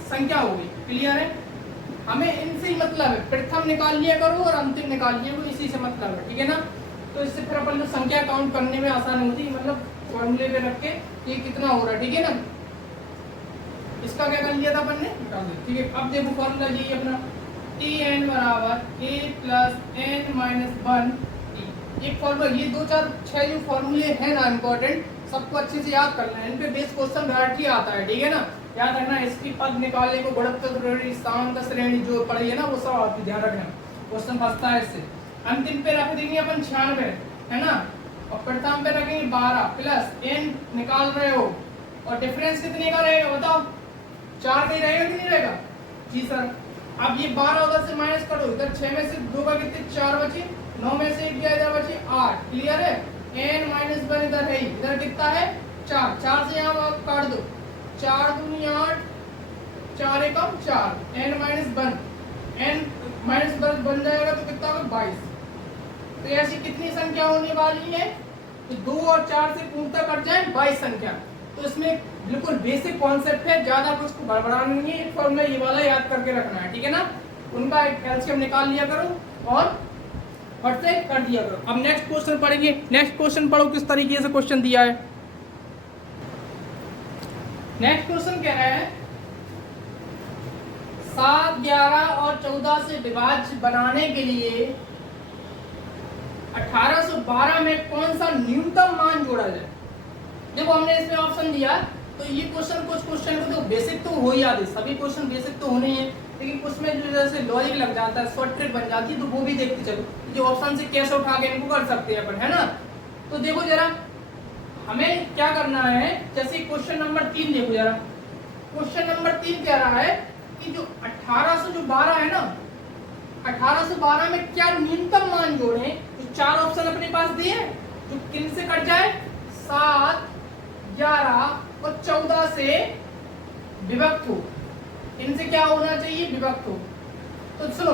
संख्या होगी, क्लियर है। हमें इनसे ही मतलब है, प्रथम निकाल लिया करो और अंतिम निकाल लिया करो, इसी से मतलब है, ठीक है ना। तो इससे फिर अपन संख्या काउंट करने में आसानी होती है, मतलब फॉर्मूले पे रख के ये कितना हो रहा है, ठीक है ना। इसका क्या कर लिया था अपन ने, ठीक है। अब देखो फॉर्मूला यही अपना, Tn बराबर a plus n minus 1 t। एक फॉर्मूला, ये 2 4 6 जो फॉर्मूले हैं ना इंपॉर्टेंट, सबको अच्छे से याद करना है। इन पे बेस क्वेश्चन डायरेक्टली आता है, ठीक है ना। याद रखना, इसकी पद निकालने को गुणोत्तर श्रेणी, सांख्य श्रेणी जो पढ़ी है ना, वो सब आप ध्यान रखना, क्वेश्चन फंसता है इससे। अंतिम पे रख देंगे अपन 96, है ना, और प्रथम पे रखेंगे 12 प्लस n निकाल रहे हो, और डिफरेंस कितने का रहेगा बताओ, 4 का ही रहेगा कि नहीं रहेगा, जी सर। अब ये 12 उधर से माइनस करो, इधर 6 में से 2 का कितने, 4 बचे, 9 में से 1 गया, इधर बचे 8, क्लियर है। n माइनस 1 इधर है, इधर कितना है, 4, 4 से यहाँ आप काट दो, 4 दूनी 8, 4 एकम 4, n माइनस 1, n माइनस 1 बन जाएगा तो कितना होगा, 22। तो ऐसी कितनी संख्या होने वाली है, तो 2 और 4 से पूर्णतः कट जाए 22 संख्या। तो इसमें बिल्कुल बेसिक कॉन्सेप्ट है, ज्यादा कुछ को गड़बड़ाना नहीं है, एक फॉर्मूला ये वाला याद करके रखना है, ठीक है ना। उनका एक एलसीएम निकाल लिया करो और फट से कर दिया करो। अब नेक्स्ट क्वेश्चन पढ़ेंगे। नेक्स्ट क्वेश्चन पढ़ो किस तरीके से क्वेश्चन दिया है। नेक्स्ट क्वेश्चन कह रहा है 7, 11 और 14 से विभाज्य बनाने के लिए 1812 में कौन सा न्यूनतम मान जोड़ा जाए। देखो हमने इसमें ऑप्शन दिया, तो ये क्वेश्चन, कुछ क्वेश्चन को तो बेसिक तो हो ही आते, सभी क्वेश्चन बेसिक तो होने ही है, लेकिन कुछ में जो जैसे लॉजिक लग जाता है, शॉर्ट ट्रिक बन जाती है, तो वो भी देखते चलो, जो ऑप्शन से कैसे उठा के इनको कर सकते हैं अपन, है ना। तो देखो जरा हमें क्या करना है, जैसे क्वेश्चन नंबर 3 देखो जरा। क्वेश्चन नंबर 3 कह रहा है कि जो 1812 है ना, 1812 में क्या न्यूनतम मान जोड़े। तो 4 ऑप्शन अपने पास दिए, जो किन से कट जाए, 7, 11 और 14 से विभक्त हो। इनसे क्या होना चाहिए, विभक्त हो। तो सुनो,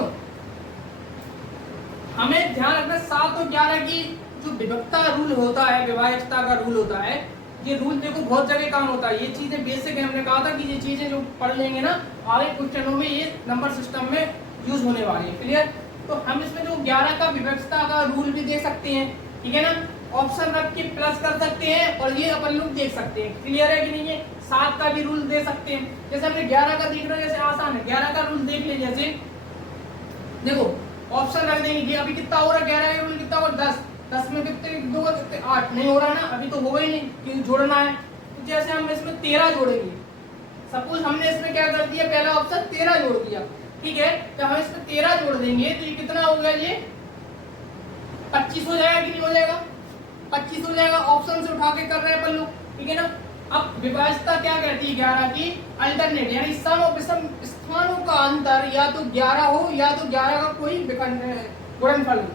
हमें ध्यान रखना 7 और 11 की जो विभक्ता रूल होता है, विभाज्यता का रूल होता है, ये रूल देखो बहुत जगह काम होता है। ये चीजें बेसिक है, हमने कहा था कि ये चीजें जो पढ़ लेंगे ना आगे क्वेश्चनों में, ये नंबर सिस्टम में यूज होने वाली है, क्लियर। तो हम इसमें जो 11 का विभक्तता का रूल भी दे सकते हैं, ठीक है ना। ऑप्शन रख के प्लस कर सकते हैं और ये अपन लोग देख सकते हैं, क्लियर है कि नहीं। है 7 का भी रूल दे सकते हैं, जैसे हमने 11 का देख रहे हैं, जैसे आसान है, 11 का रूल देख ले। जैसे देखो ऑप्शन रख देंगे, ये अभी कितना हो रहा है, 11 का रूल कितना होगा, 10, 10 में कितने दो 8 नहीं हो रहा ना, अभी तो होगा ही नहीं क्योंकि जोड़ना है। तो जैसे हम इसमें 13 जोड़ेंगे, सपोज हमने इसमें क्या कर दिया, पहला ऑप्शन 13 जोड़ दिया, ठीक है, तो हम इसमें 13 जोड़ देंगे तो ये कितना हो गया, ये 25 हो जाएगा कि नहीं हो जाएगा, 25 हो जाएगा। ऑप्शन से उठा के कर रहे हैं अपन लोग, ठीक है ना। अब विभाज्यता क्या कहती है 11 की, अल्टरनेट, यानी सम और विषम स्थानों का अंतर या तो 11 हो या तो 11 का कोई गुणनफल हो।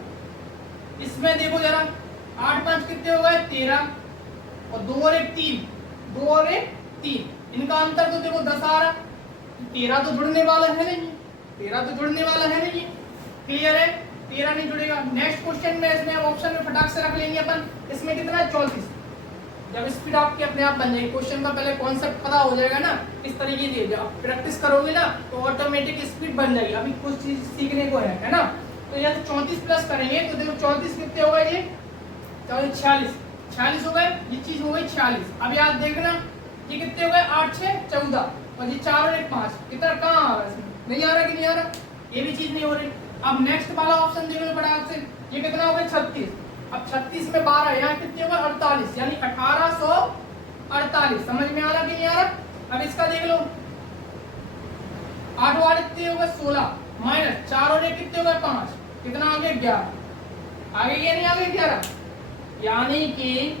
इसमें देखो जरा 8 5 कितने हो गए 13 और 2 और 1 3, 2 और 1 3, इनका अंतर तो देखो 10 आ रहा, 13 तो जुड़ने वाला है नहीं, 13 तो जुड़ने वाला है नहीं, क्लियर है, 13 नहीं जुड़ेगा। नेक्स्ट क्वेश्चन में इसमें हम ऑप्शन में फटाक से रख लेंगे अपन, इसमें कितना है 34। जब स्पीड आपकी अपने आप बन जाएगी, क्वेश्चन का पहले कॉन्सेप्ट पता हो जाएगा ना इस तरीके से, जब आप प्रैक्टिस करोगे ना तो ऑटोमेटिक स्पीड बन जाएगी। अभी कुछ चीज सीखने को है ना। तो यहाँ 34 प्लस करेंगे तो देखो 34 कितने हो गए, ये 46 हो गए, ये चीज हो गई 46। अब याद देखना ये कितने हो गए 8 6 14 और ये 4 और 1 5, कितना कहाँ आ रहा है इसमें, नहीं आ रहा कि नहीं आ रहा, ये भी चीज नहीं हो रही। अब नेक्स्ट वाला ऑप्शन देख लो बड़ा आपसे, ये कितना हो गया 36, अब 36 में 12 यहाँ कितने होगा 48, यानी 1848। समझ में आ रहा कि नहीं आ रहा। अब इसका देख लो 8 और 8 कितने हो गए 16 माइनस 4 और 1 कितने हो गए 5, कितना आ गया 11, आगे ये नहीं आ गया 11, यानी कि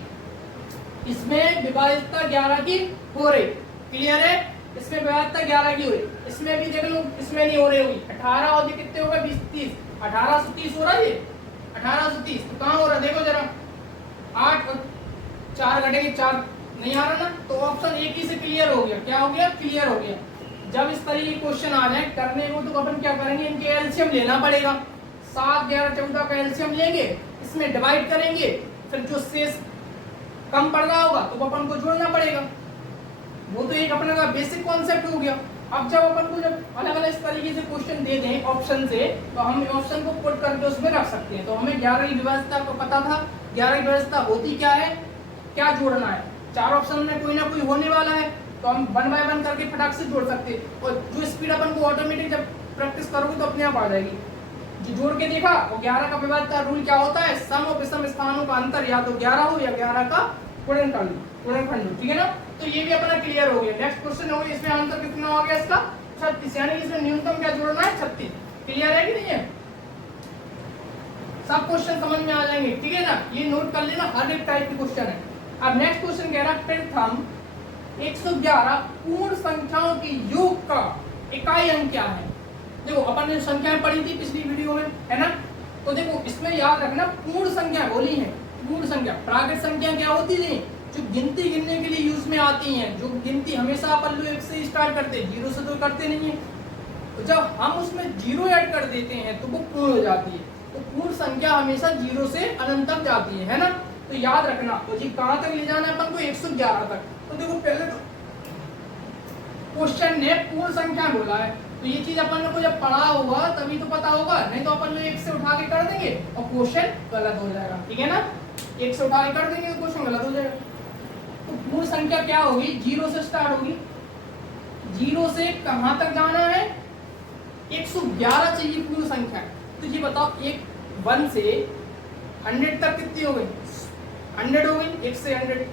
इसमें विभाज्यता 11 की हो रही, क्लियर है, इसमें विभाज्यता 11 की हो रही। इसमें भी देख लो, इसमें नहीं हो रही हुई, 18 और कितने हो गए 20 30, 1830 हो रहा है, ये 1830 तो कहाँ हो रहा है देखो जरा, 8 और 4 घटेंगे 4, नहीं आ रहा ना, तो ऑप्शन एक ही से क्लियर हो गया, क्या हो गया क्लियर हो गया। जब इस तरीके के क्वेश्चन आ जाए करने को तो अपन क्या करेंगे, इनके एलसीएम लेना पड़ेगा, 7 11 14 का एलसीएम लेंगे, इसमें डिवाइड करेंगे, फिर जो शेष कम पड़ रहा होगा तो अपन को जोड़ना पड़ेगा। वो तो एक अपने का बेसिक कॉन्सेप्ट हो गया। अब जब अपन को जब अलग अलग इस तरीके से क्वेश्चन दे दें ऑप्शन से, तो हम ऑप्शन को पुट करके उसमें रख सकते हैं। तो हमें 11 की विभाज्यता को पता था, 11 की विभाज्यता होती क्या है, क्या जोड़ना है, 4 ऑप्शन में कोई ना कोई होने वाला है, तो हम 1 बाय 1 करके फटाक से जोड़ सकते हैं। और जो स्पीड अपन को ऑटोमेटिक जब प्रैक्टिस करोगे तो अपने आप आ जाएगी। जो जोड़ के देखा वो 11 का विभाज्यता रूल क्या होता है, सम और विषम स्थानों का अंतर या तो 11 हो या 11 का गुणनफल हो, ठीक है ना। तो ये भी अपना क्लियर हो गया। नेक्स्ट क्वेश्चन हो गया, इसमें आंसर कितना हो गया इसका 36, यानी इसमें न्यूनतम क्या जोड़ना है 36, क्लियर है कि नहीं है, सब क्वेश्चन समझ में आ जाएंगे, ठीक है ना। ये नोट कर लेना, हर एक टाइप के क्वेश्चन है। अब नेक्स्ट क्वेश्चन कह रहा है प्रथम 111 पूर्ण संख्याओं की योग का इकाई अंक क्या है। देखो अपन ने संख्याएं पढ़ी थी पिछली वीडियो में, है ना। तो देखो इसमें याद रखना पूर्ण संख्या बोली है, पूर्ण संख्या, प्राकृत संख्या क्या होती है, जो गिनती गिनने के लिए यूज में आती हैं, जो गिनती हमेशा अपन लोग 1 से स्टार्ट करते हैं, 0 से तो करते नहीं है। तो जब हम उसमें 0 ऐड कर देते हैं तो वो पूर्ण हो जाती है। तो पूर्ण संख्या हमेशा 0 से अनंत तक जाती है ना। तो याद रखना, तो जी कहां तक ले जाना है अपन को 111 तक। तो देखो पहले तो क्वेश्चन ने पूर्ण संख्या बोला है, तो ये चीज अपन को जब पढ़ा होगा तभी तो पता होगा, नहीं तो अपन लोग 1 से उठा के कर देंगे और क्वेश्चन गलत हो जाएगा, ठीक है ना। 1 से उठा के कर देंगे तो क्वेश्चन गलत हो जाएगा। तो पूर्ण संख्या क्या होगी, 0 से स्टार्ट होगी, 0 से कहां तक जाना है 111 चाहिए पूर्ण संख्या। तो ये बताओ 1 से 100 तक कितनी हो गई, 100 हो गई, 1 से 100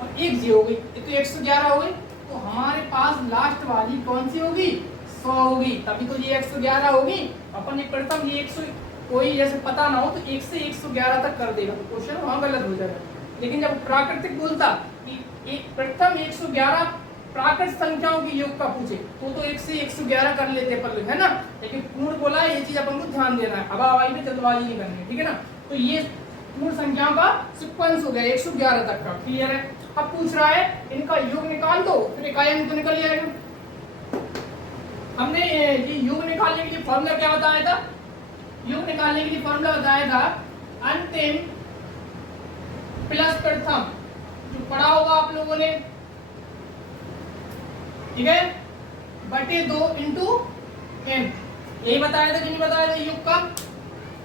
और 1 0 हो गई, तो 111 हो गई। तो हमारे पास लास्ट वाली कौन सी होगी 100 होगी, तभी तो ये 111 होगी। अपन एक प्रथम ये 100 कोई जैसे पता ना हो तो 1 से 111 तक कर देगा तो क्वेश्चन वहां गलत हो जाएगा। लेकिन जब प्राकृतिक बोलता कि एक प्रथम 111 प्राकृत संख्याओं की योग का पूछे तो 1 से 111 कर लेते अपन लोग, है ना। लेकिन पूर्ण बोला है, ये चीज अपन को ध्यान देना है, हवाई में जल्दबाजी नहीं करनी है, ठीक है ना। तो ये पूर्ण संख्याओं का सीक्वेंस हो गया 111 तक का, क्लियर है। अब पूछ रहा है इनका योग निकाल दो, फिर इकाई अंक तो निकल जाएगा। हमने ये योग निकालने के लिए फॉर्मूला क्या बताया था, योग निकालने के लिए फॉर्मूला बताया था अंतिम प्लस प्रथम, जो पढ़ा होगा आप लोगों ने, ठीक है, बटे 2 इंटू एन, यही बताया था कि नहीं बताया था योग का,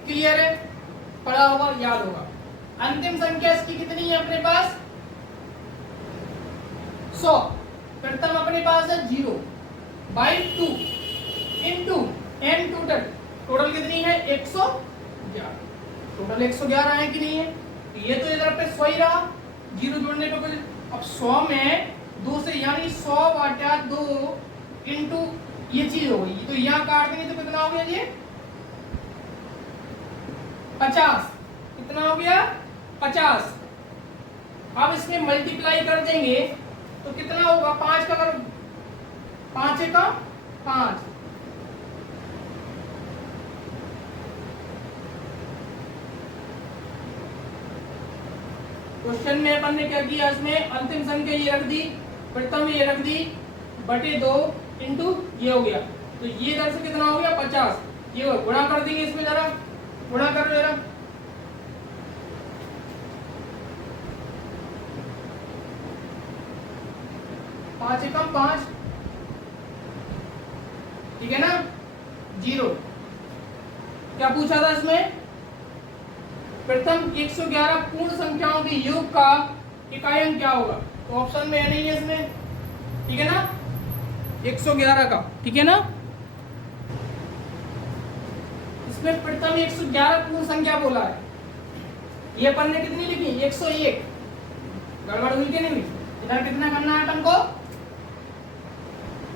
क्लियर है, पढ़ा होगा याद होगा। अंतिम संख्या इसकी कितनी है अपने पास 100, प्रथम अपने पास है 0 by 2 into N total, total कितनी है 111, टोटल 111 है कि नहीं है, ये तो इधर पे 100 ही रहा, 0 जोड़ने पे कुछ। अब 100 में 2 से यानी 100/2 इंटू ये चीज हो गई, तो यहाँ काट देंगे तो कितना हो गया ये 50। कितना हो गया 50। अब इसमें मल्टीप्लाई कर देंगे तो कितना होगा 5 का, अगर 5 का 5, क्वेश्चन में अपन ने क्या किया, इसमें अंतिम संख्या ये रख दी, प्रथम ये रख दी बटे 2 इंटू ये हो गया, तो ये इधर से कितना हो गया 50। ये गुणा कर देंगे, इसमें जरा गुणा कर लो जरा, पांच एकम 5, ठीक है ना, 0। क्या पूछा था इसमें, प्रथम 111 पूर्ण संख्याओं के योग का इकाई क्या होगा, तो ऑप्शन में नहीं है इसमें, ठीक है ना, 111 का, ठीक है ना। इसमें प्रथम 111 पूर्ण संख्या बोला है, ये अपन ने कितनी लिखी 101, गड़बड़ हुई के नहीं, इधर कितना करना है अपन को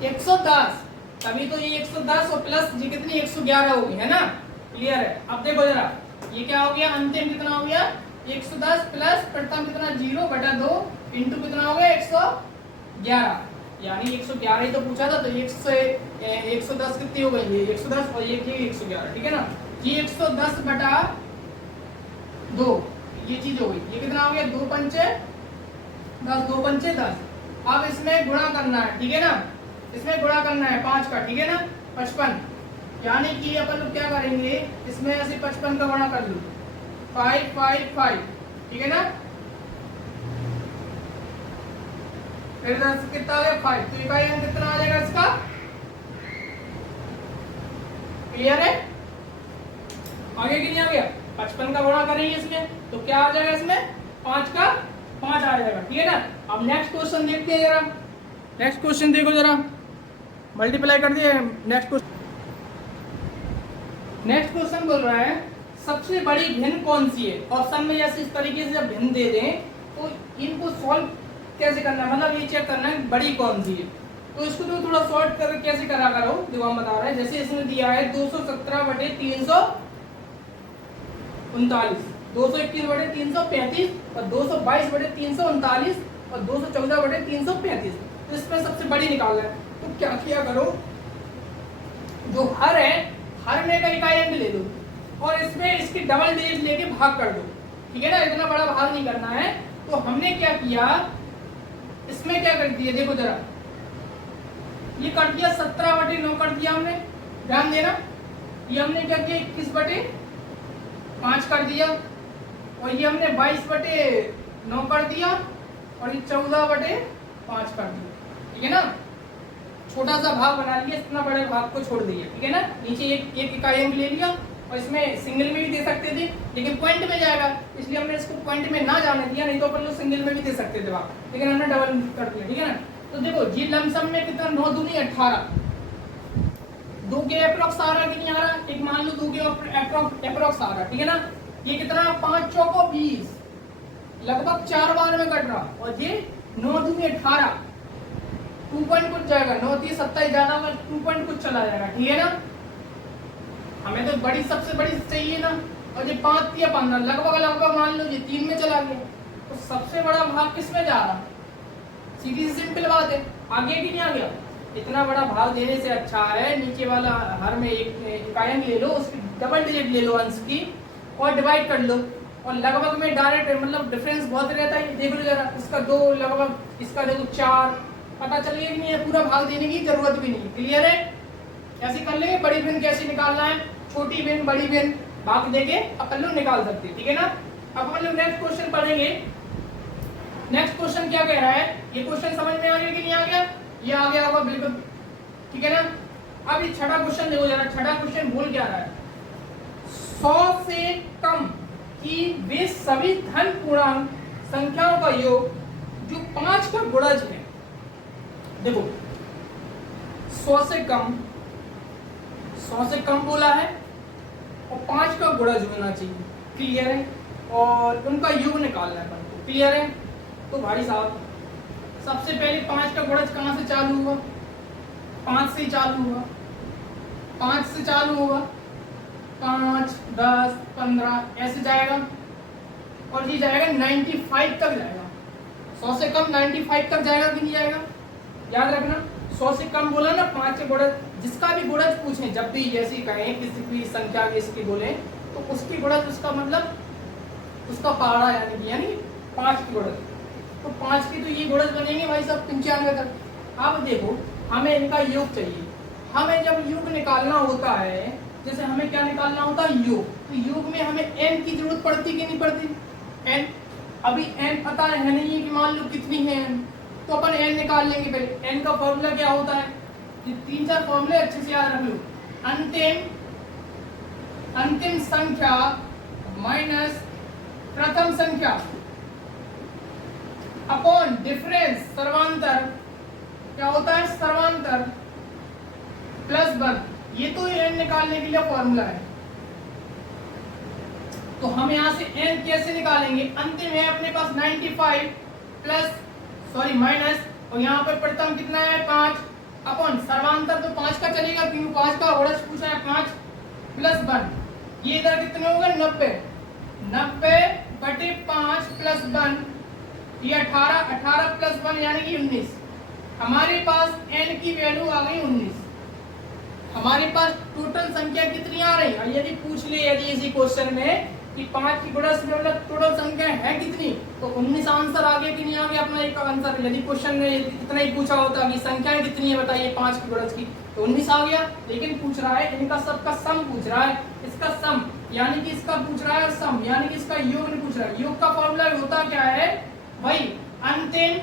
110, तभी तो ये 110 और प्लस जी कितनी 111 होगी, है ना, क्लियर है। अब देखो जरा ये क्या हो गया, अंतिम कितना हो गया 110 प्लस प्रथम कितना 0/2 इंटू कितना हो गया 111, यानी 111 ही तो पूछा था, तो 110 कितनी हो गई, ये 110 और ये 111, ठीक है ना। ये 110/2 ये चीज हो गई, ये कितना हो गया 2 पंचे 10, 2 पंचे 10। अब इसमें गुणा करना है, ठीक है ना, इसमें गुणा करना है 5 का, ठीक है ना, 55, यानी कि अपन लोग क्या करेंगे, इसमें ऐसे 55 का गुणा कर लो 5 5 5, ठीक है ना, फिर कितना आ गया 5, तो इकाई अंक कितना आ जाएगा इसका, क्लियर है, आगे कि नहीं आ गया, 55 का गुणा करेंगे इसमें तो क्या आ जाएगा, इसमें 5 का 5 आ जाएगा, ठीक है ना। अब नेक्स्ट क्वेश्चन देखते हैं जरा, नेक्स्ट क्वेश्चन देखो जरा, मल्टीप्लाई कर दिए, नेक्स्ट क्वेश्चन, नेक्स्ट क्वेश्चन बोल रहा है सबसे बड़ी भिन्न कौन सी है। ऑप्शन में जैसे इस तरीके से जब भिन्न दे दें तो इनको सॉल्व कैसे करना है, मतलब ये चेक करना है बड़ी कौन सी है, तो इसको तो थोड़ा सॉल्व कर कैसे करा करो, जो हम बता रहे हैं। जैसे इसमें दिया है 217/339, 221/335 और 222/339 और 214/335, तो इसमें सबसे बड़ी निकालना है। तो क्या किया करो, जो हर है हर में का इकाई अंक ले लो और इसमें इसकी डबल डिजिट लेके भाग कर दो, ठीक है ना, इतना बड़ा भाग नहीं करना है। तो हमने क्या किया, इसमें क्या कर दिया, देखो जरा ये कर दिया 17/9 कर दिया हमने, ध्यान देना, ये हमने क्या किया 21/5 कर दिया, और ये हमने 22/9 कर दिया, और ये 14/5 कर दिया, ठीक है ना। छोटा सा भाग बना लिया, इतना बड़े भाग को छोड़ दिया, ठीक है ना। नीचे एक इकाई अंक ले लिया, और इसमें सिंगल में भी दे सकते थे लेकिन पॉइंट में जाएगा, इसलिए हमने इसको पॉइंट में ना जाने दिया, नहीं तो अपन लोग सिंगल में भी दे सकते थे भाग, लेकिन हमने डबल कर दिया, ठीक है ना। तो देखो ये लमसम में कितना 9 दूनी 18, 2 के अप्रोक्स आ रहा कि नहीं आ रहा, एक मान लो 2 के अप्रोक्स आ रहा, ठीक है ना। ये कितना 5 चौको 20, लगभग 4 बार में कट रहा, और ये 9 दूनी 18, 2 पॉइंट कुछ जाएगा, 9 30 27 ज्यादा होगा, 2 पॉइंट कुछ चला जाएगा, ठीक है ना। हमें तो बड़ी सबसे बड़ी चाहिए ना, और ये 5 या 15 लगभग मान लो ये 3 में चला गया, तो सबसे बड़ा भाग किस में जा रहा, सीधी सी सिंपल बात है, आगे की नहीं आ गया। इतना बड़ा भाग देने से अच्छा है नीचे वाला हर में एक इकाई अंक ले लो, उसकी डबल डिजिट ले लो अंश की, और डिवाइड कर लो, और लगभग में डायरेक्ट मतलब डिफरेंस बहुत रहता है, देख लो जरा, इसका 2 लगभग, इसका देखो 4, पता चल गया कि नहीं है, पूरा भाग देने की जरूरत भी नहीं, क्लियर है। ऐसे कर लेंगे, बड़ी भिन्न कैसे निकालना है, छोटी भिन्न बड़ी भिन्न भाग देके अपन लोग निकाल सकते हैं, ठीक है ना। अब अपन लोग नेक्स्ट क्वेश्चन पढ़ेंगे। नेक्स्ट क्वेश्चन क्या कह रहा है, ये क्वेश्चन समझ में आ गया कि नहीं आ गया, ये आ गया होगा बिल्कुल, ठीक है ना। अब ये छठा क्वेश्चन देखो जरा, छठा क्वेश्चन बोल क्या रहा है, 100 से कम की वे सभी धन पूर्णांक संख्याओं का योग जो 5 का गुणज है। देखो 100 से कम बोला है और 5 का गुणज होना चाहिए, क्लियर है। और उनका योग निकालना है अपन को। क्लियर है? तो भाई साहब सबसे पहले 5 का गुणज कहाँ से चालू हुआ? 5 से चालू हुआ, 5 से चालू होगा, 5, 10, 15 ऐसे जाएगा और ये जाएगा 95 तक जाएगा। 100 से कम 95 तक जाएगा कि नहीं जाएगा? याद रखना, 100 से कम बोला ना 5 के गुणज, जिसका भी गुणज पूछें जब भी जैसे कहें किसी भी संख्या के इसकी बोले तो उसकी गुणज, उसका मतलब उसका पहाड़ा यानी 5 की गुणज। तो 5 की तो ये गुणज बनेंगे भाई साहब 95 तक। अब देखो हमें इनका योग चाहिए। हमें जब योग निकालना होता है, जैसे हमें क्या निकालना होता है? योग। तो योग में हमें n की जरूरत पड़ती कि नहीं पड़ती? n अभी n पता है नहीं है कि मान लो कितनी है n, तो अपन n निकाल लेंगे। पहले n का फॉर्मूला क्या होता है? ये 3-4 फॉर्मूले अच्छे से याद रख लो। अंतिम संख्या माइनस प्रथम संख्या अपॉन डिफरेंस सर्वांतर, क्या होता है? सर्वांतर प्लस 1। ये तो n निकालने के लिए फॉर्मूला है। तो हम यहां से n कैसे निकालेंगे? अंतिम है अपने पास 95 प्लस माइनस, और यहाँ पर प्रथम कितना है? 5 अपॉन सर्वांतर तो 5 का चलेगा क्योंकि 5 का गुणज पूछा है 5 प्लस 1। ये इधर कितने होगा? 90/5 प्लस 1, ये 18 प्लस 1 यानी कि 19। हमारे पास n की वैल्यू आ गई 19। हमारे पास टोटल संख्या कितनी आ रही है? यदि पूछ ले यदि इसी क्वेश्चन में कि 5 की गुणज में मतलब टोटल संख्या है कितनी, तो 19 आंसर आ गया कि नहीं आ गया अपना एक आंसर। यदि क्वेश्चन में इतना ही पूछा होता कि संख्याएं कितनी है बताइए 5 की गुणज की, तो 19 आ गया। लेकिन पूछ रहा है इनका सबका सम पूछ रहा है, इसका सम यानी कि इसका पूछ रहा है सम यानी कि इसका योग नहीं पूछ रहा है। योग का फॉर्मूला होता क्या है भाई? अंतिम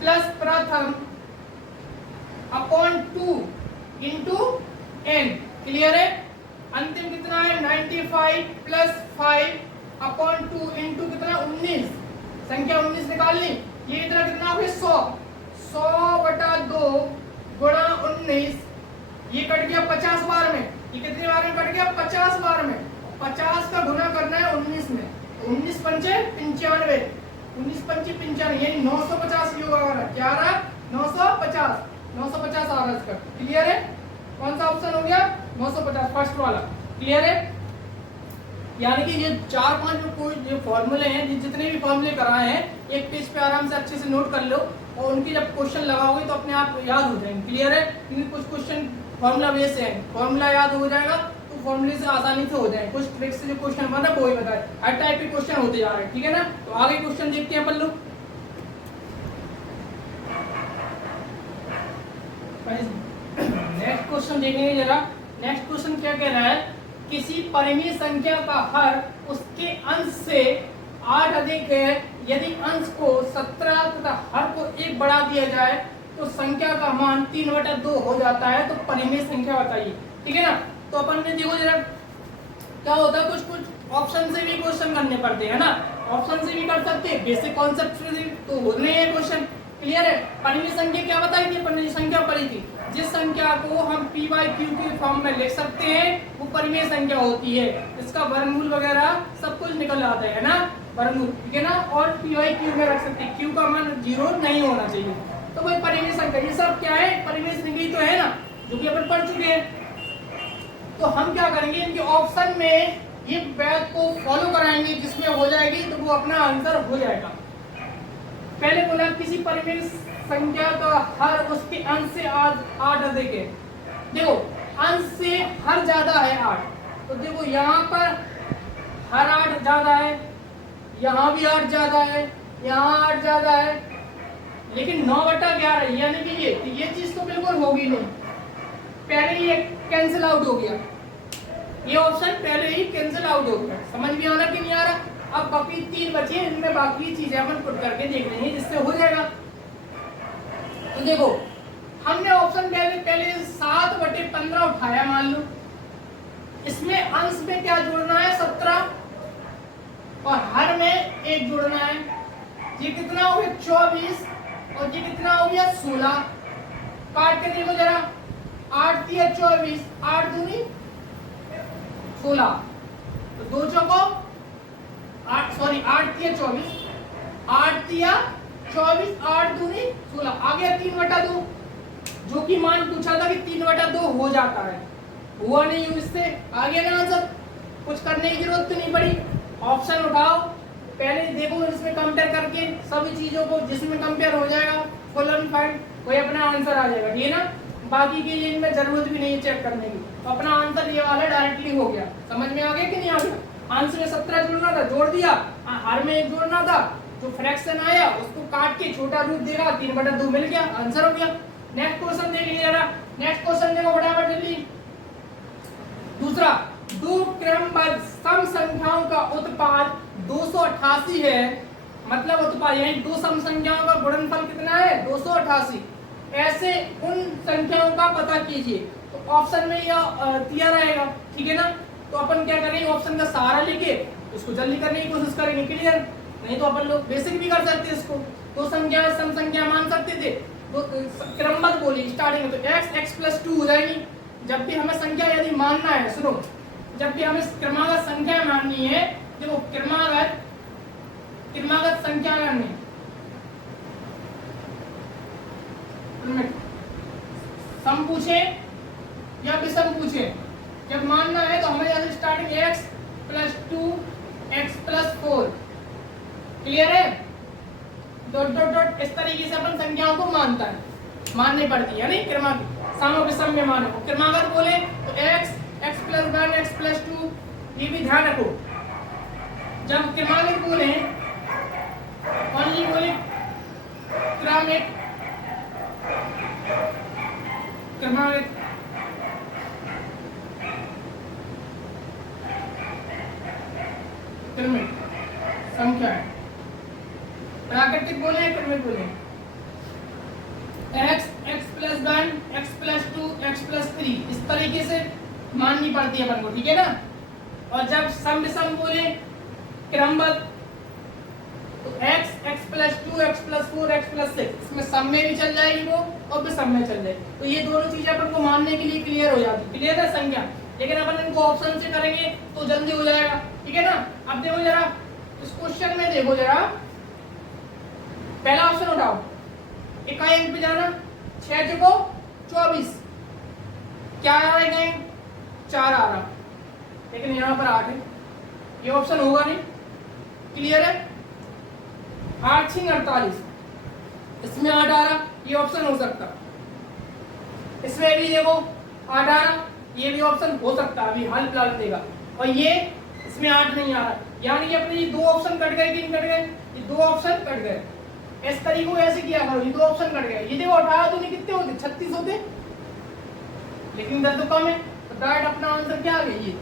प्लस प्रथम अपॉन 2 इंटू n। क्लियर है? अंतिम कितना है? 95 प्लस 5 अपॉन 2 इंटू कितना? 19। संख्या 19 निकाल ली। ये इतना कितना हो गया? 100/2 गुणा 19, ये कट गया 50 बार में। ये कितने बार में कट गया? 50 बार में। 50 का गुना करना है 19 में, 19 पंचे 95, 19 पंचे 95 यानी 950 योग आ रहा है। क्या आ रहा है? 950 950 आ रहा है इसका। क्लियर है? कौन सा ऑप्शन हो गया? 950 फर्स्ट वाला। क्लियर है? यानी कि ये 4-5 जो फॉर्मूले हैं, जितने भी फॉर्मूले कराए हैं, एक पेज पे आराम से अच्छे से नोट कर लो और उनकी जब क्वेश्चन लगाओगे तो अपने आप याद हो जाएंगे। क्लियर है? क्योंकि कुछ क्वेश्चन फॉर्मूला बेस है, फॉर्मूला याद हो जाएगा तो फॉर्मूले से आसानी से हो जाए। कुछ ट्रिक्स से जो क्वेश्चन बना वो ही बताए, हर टाइप के क्वेश्चन होते जा रहे हैं। ठीक है ना? तो आगे क्वेश्चन देखते हैं अपन लोग। नेक्स्ट क्वेश्चन देखेंगे जरा। नेक्स्ट क्वेश्चन क्या कह रहा है? किसी परिमेय संख्या का हर उसके अंश से 8 अधिक है। यदि अंश को 17 तथा हर को 1 बढ़ा दिया जाए तो संख्या का मान 3/2 हो जाता है। तो परिमेय संख्या बताइए। ठीक है ना? तो अपन ने देखो जरा क्या होता है, कुछ ऑप्शन से भी क्वेश्चन करने पड़ते हैं ना। ऑप्शन से भी कर सकते हैं, बेसिक कॉन्सेप्ट से तो होने हैं क्वेश्चन। क्लियर है? परिमेय संख्या क्या बताई थी? परिमेय संख्या पढ़ी थी। जिस संख्या को हम p/q के फॉर्म में लिख सकते हैं वो परिमेय संख्या होती है। इसका वर्गमूल वगैरह सब कुछ निकल आता है ना, वर्गमूल। ठीक है ना? और p/q में रख सकते हैं, q का मान 0 नहीं होना चाहिए। तो भाई परिमेय संख्या ये सब क्या है? परिमेय संख्या तो है ना, जो कि अपन पढ़ चुके हैं। तो हम क्या करेंगे, इनके ऑप्शन में ये बैच को फॉलो कराएंगे, जिसमें हो जाएगी तो वो अपना आंसर हो जाएगा। पहले बोला किसी परिमेय संख्या का हर उसके अंश से 8 अधिक है। देखो अंश से हर ज्यादा है 8, तो देखो यहाँ पर हर 8 ज्यादा है, यहाँ भी 8 ज्यादा है, यहाँ 8 ज्यादा है, लेकिन 9/11 यानी कि ये चीज तो बिल्कुल होगी नहीं। पहले ये कैंसिल आउट हो गया, ये ऑप्शन पहले ही कैंसिल आउट हो गया। समझ में आ रहा कि नहीं आ रहा? अब बाकी 3 बचे, इनमें बाकी चीजें अपन पुट करके देख लेंगे जिससे हो जाएगा। तो देखो हमने ऑप्शन पहले 7/15 उठाया मान लो। इसमें अंश में क्या जोड़ना है? 17 और हर में 1 जोड़ना है। ये कितना हो गया? 24 और ये कितना हो गया? 16। काट के देखो जरा, 8 3 24, 8 दूनी 16, तो 2 चौको 8 तिया 24, 8 तिया 24, 8 दूनी 16, आ गया 3/2, जो कि मान पूछा था कि 3/2 हो जाता है, हुआ नहीं हूं, इससे आ गया ना आंसर, कुछ करने की जरूरत तो नहीं पड़ी। ऑप्शन उठाओ, पहले देखो इसमें कंपेयर करके सभी चीजों को, जिसमें कंपेयर हो जाएगा फुल एंड फाइन कोई अपना आंसर आ जाएगा, ठीक है ना। बाकी के लिए इनमें जरूरत भी नहीं चेक करने की, तो अपना आंसर ये वाला डायरेक्टली हो गया। समझ में आ गया कि नहीं आ गया? आंसर में 17 जोड़ना था, जोड़ दिया, हर में 1 जोड़ना था, जो फ्रैक्शन आया उसको काट के छोटा रूट देगा, 3/2 मिल गया, आंसर हो गया। नेक्स्ट क्वेश्चन देख लीजिए जरा, नेक्स्ट क्वेश्चन देखो फटाफट जल्दी। दूसरा, दो क्रमबद्ध सम संख्याओं का उत्पाद 288 है, मतलब उत्पाद यानी दो सम संख्याओं का गुणनफल कितना है 288, ऐसे उन संख्याओं का पता कीजिए। तो ऑप्शन में यह दिया रहेगा, ठीक है ना। तो अपन क्या करेंगे, ऑप्शन का सहारा लेके उसको जल्दी करने की कोशिश करेंगे, क्लियर। नहीं तो अपन लोग बेसिक भी कर सकते हैं इसको, दो संख्या सम संख्या मान सकते थे, तो क्रमबद्ध बोली स्टार्टिंग में, तो x + 2 हो जाएगी। जब भी हमें संख्या यदि मानना है, सुनो, जब भी हमें क्रमागत संख्या माननी है, देखो क्रमागत संख्या माननी है, सम पूछे या विषम पूछे, जब मानना है तो हमें यहाँ स्टार्टिंग x + 2 x + 4, क्लियर है। डॉट डॉट डॉट इस तरीके से अपन संख्याओं को माननी पड़ती है, यानी क्रमागत सम और विषम में मानो। क्रमागत बोले तो x + 1 x + 2, ये भी ध्यान रखो। जब क्रमागत बोले ओनली बोले क्रमिक संख्या है, प्राकृतिक बोले क्रमिक बोले, x + 1 x + 2 x + 3 इस तरीके से माननी पड़ती है अपन को, ठीक है ना। और जब सम विषम बोले क्रमबद्ध, तो x + 2 x + 4 x + 6, इसमें सम में भी चल जाएगी वो और विषम में चल जाएगी, तो ये दोनों चीजें अपन को मानने के लिए क्लियर हो जाती है, क्लियर है संख्या। लेकिन अपन इनको ऑप्शन से करेंगे तो जल्दी हो जाएगा, ठीक है ना। अब देखो जरा इस क्वेश्चन में, देखो जरा पहला ऑप्शन उठाओ, इकाई अंक पे जाना, 6 चुको 24, क्या आ रहा है, 4 आ रहा, लेकिन यहाँ पर 8 है, ये ऑप्शन होगा नहीं, क्लियर है। 8 × 48, इसमें 8 आ रहा, ये ऑप्शन हो सकता, इसमें भी देखो 8 आ रहा, ये भी ऑप्शन हो सकता, अभी हाल फिलहाल देगा। और ये इसमें 8 नहीं आ रहा, यानी कि अपने ये 2 ऑप्शन कट गए, 3 कट गए, ये 2 ऑप्शन कट गए। इस तरीके को ऐसे किया करो, ये 2 ऑप्शन कट गए, ये देखो 18 तो नहीं, कितने होते 36 होते, लेकिन इधर तो कम है, तो डायरेक्ट अपना आंसर क्या आ गया ये।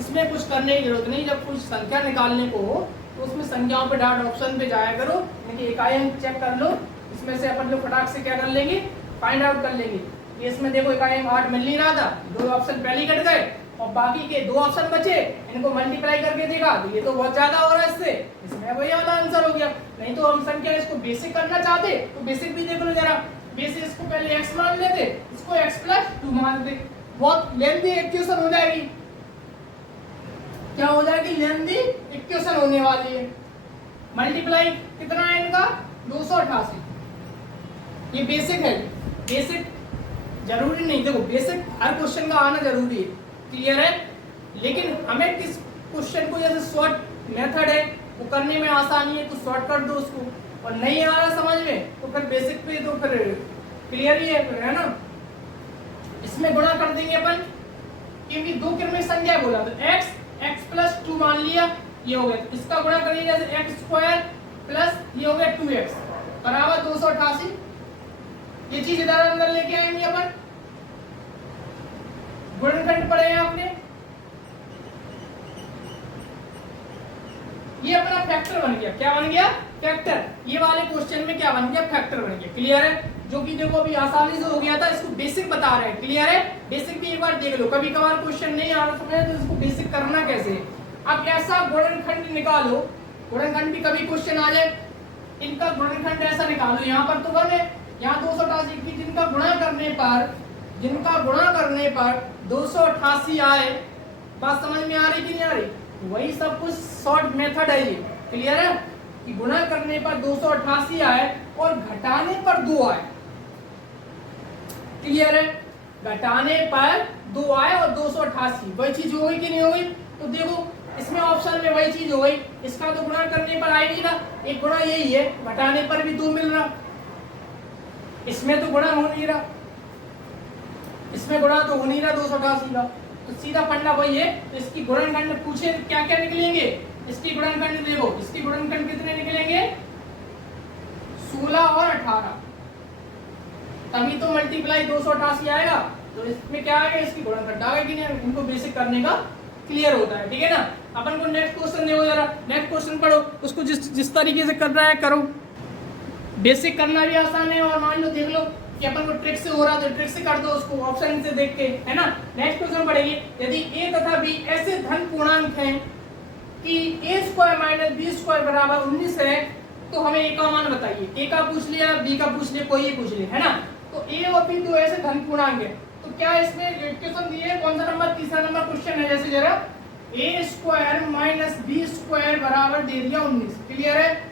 इसमें कुछ करने की जरूरत नहीं, जब कुछ संख्या निकालने को हो तो उसमें संख्याओं पे डायरेक्ट ऑप्शन पे जाया करो, यानी इकाई अंक चेक कर लो, इसमें से अपन लोग फटाक से क्या कर लेंगे, फाइंड आउट कर लेंगे। ये इसमें देखो इकाई अंक 8 मिल नहीं रहा था, 2 ऑप्शन पहले कट गए और बाकी के 2 ऑप्शन बचे, इनको मल्टीप्लाई करके देखा तो ये तो बहुत ज्यादा हो रहा है, इसमें वही वाला आंसर हो गया। नहीं तो हम संख्या इसको बेसिक करना चाहते तो बेसिक भी देख लो जरा, बेसिक इसको पहले x मान लेते, इसको x + 2 मान लेते, बहुत लेंथी इक्वेशन हो जाएगी, क्या हो जाएगी, लेंथी इक्वेशन होने वाली है। मल्टीप्लाई कितना है इनका 288, ये बेसिक है, बेसिक जरूरी नहीं, देखो बेसिक हर क्वेश्चन का आना जरूरी है, क्लियर है। लेकिन हमें किस क्वेश्चन को जैसे शॉर्ट मेथड है वो करने में आसानी है तो शॉर्ट कर दो उसको, और नहीं आ रहा समझ में तो फिर बेसिक पे तो फिर क्लियर ही है ना। इसमें गुणा कर देंगे अपन, क्योंकि 2 क्रमिक संख्या बोला तो x + 2 मान लिया, ये हो गया, इसका गुणा करिए जैसे x² प्लस ये हो गया 2x बराबर 288, ये चीज इधर अंदर लेके आएंगे अपन, गुणनखंड पढ़े हैं आपने, ये अपना फैक्टर बन गया, क्या बन गया, फैक्टर। ये वाले क्वेश्चन में क्या बन गया, फैक्टर बन गया, क्लियर है। जो कि देखो अभी आसानी से हो गया था, इसको बेसिक बता रहे हैं, क्लियर है। बेसिक भी एक बार देख लो, कभी कभार क्वेश्चन नहीं आ रहा समझ तो इसको बेसिक करना कैसे। अब ऐसा गुणनखंड निकालो, गुणनखंड भी कभी क्वेश्चन आ जाए, इनका गुणनखंड ऐसा निकालो, यहाँ पर तो 1 है, यहाँ 288 की, जिनका गुणा करने पर 288 आए, बात समझ में आ रही कि नहीं आ रही। वही सब कुछ शॉर्ट मेथड है ये, क्लियर है कि गुणा करने पर 288 आए और घटाने पर 2 आए, क्लियर है, घटाने पर 2 आए और 288 वही चीज हो गई कि नहीं हो गई। तो देखो इसमें ऑप्शन में वही चीज हो गई, इसका तो गुणा करने पर आएगी ना, एक गुणा यही है, घटाने पर भी 2 मिल रहा, इसमें तो गुणा हो नहीं रहा, इसमें गुणा तो हो नहीं रहा 288 का, तो सीधा फंडा वही है। तो इसकी गुणनखंड पूछे क्या क्या निकलेंगे, इसकी गुणनखंड देखो, इसकी गुणनखंड कितने निकलेंगे 16 और 18, तभी तो मल्टीप्लाई 288 आएगा। तो इसमें क्या आएगा, इसकी गुणनखंड आ गई, इनको बेसिक करने का क्लियर होता है, ठीक है ना। अपन को नेक्स्ट क्वेश्चन देखो जरा, नेक्स्ट क्वेश्चन पढ़ो, उसको जिस तरीके से कर रहा है करो, बेसिक करना भी आसान है, और मान लो देख लो कि अपन को ट्रिक से हो रहा है तो ट्रिक से कर दो उसको, ऑप्शन से देख के, है ना। नेक्स्ट क्वेश्चन पढ़ेंगे, यदि a तथा b ऐसे धन पूर्णांक हैं कि a² माइनस b² बराबर 19 है, तो हमें a का मान बताइए। a का पूछ लिया, b का पूछ लिया, कोई पूछ लिया, है ना। तो a और b दो ऐसे धन पूर्णांक है, तो क्या इसमें क्वेश्चन दिए, कौन सा नंबर, तीसरा नंबर क्वेश्चन है। जैसे जरा a² माइनस b² बराबर दे दिया 19, क्लियर है।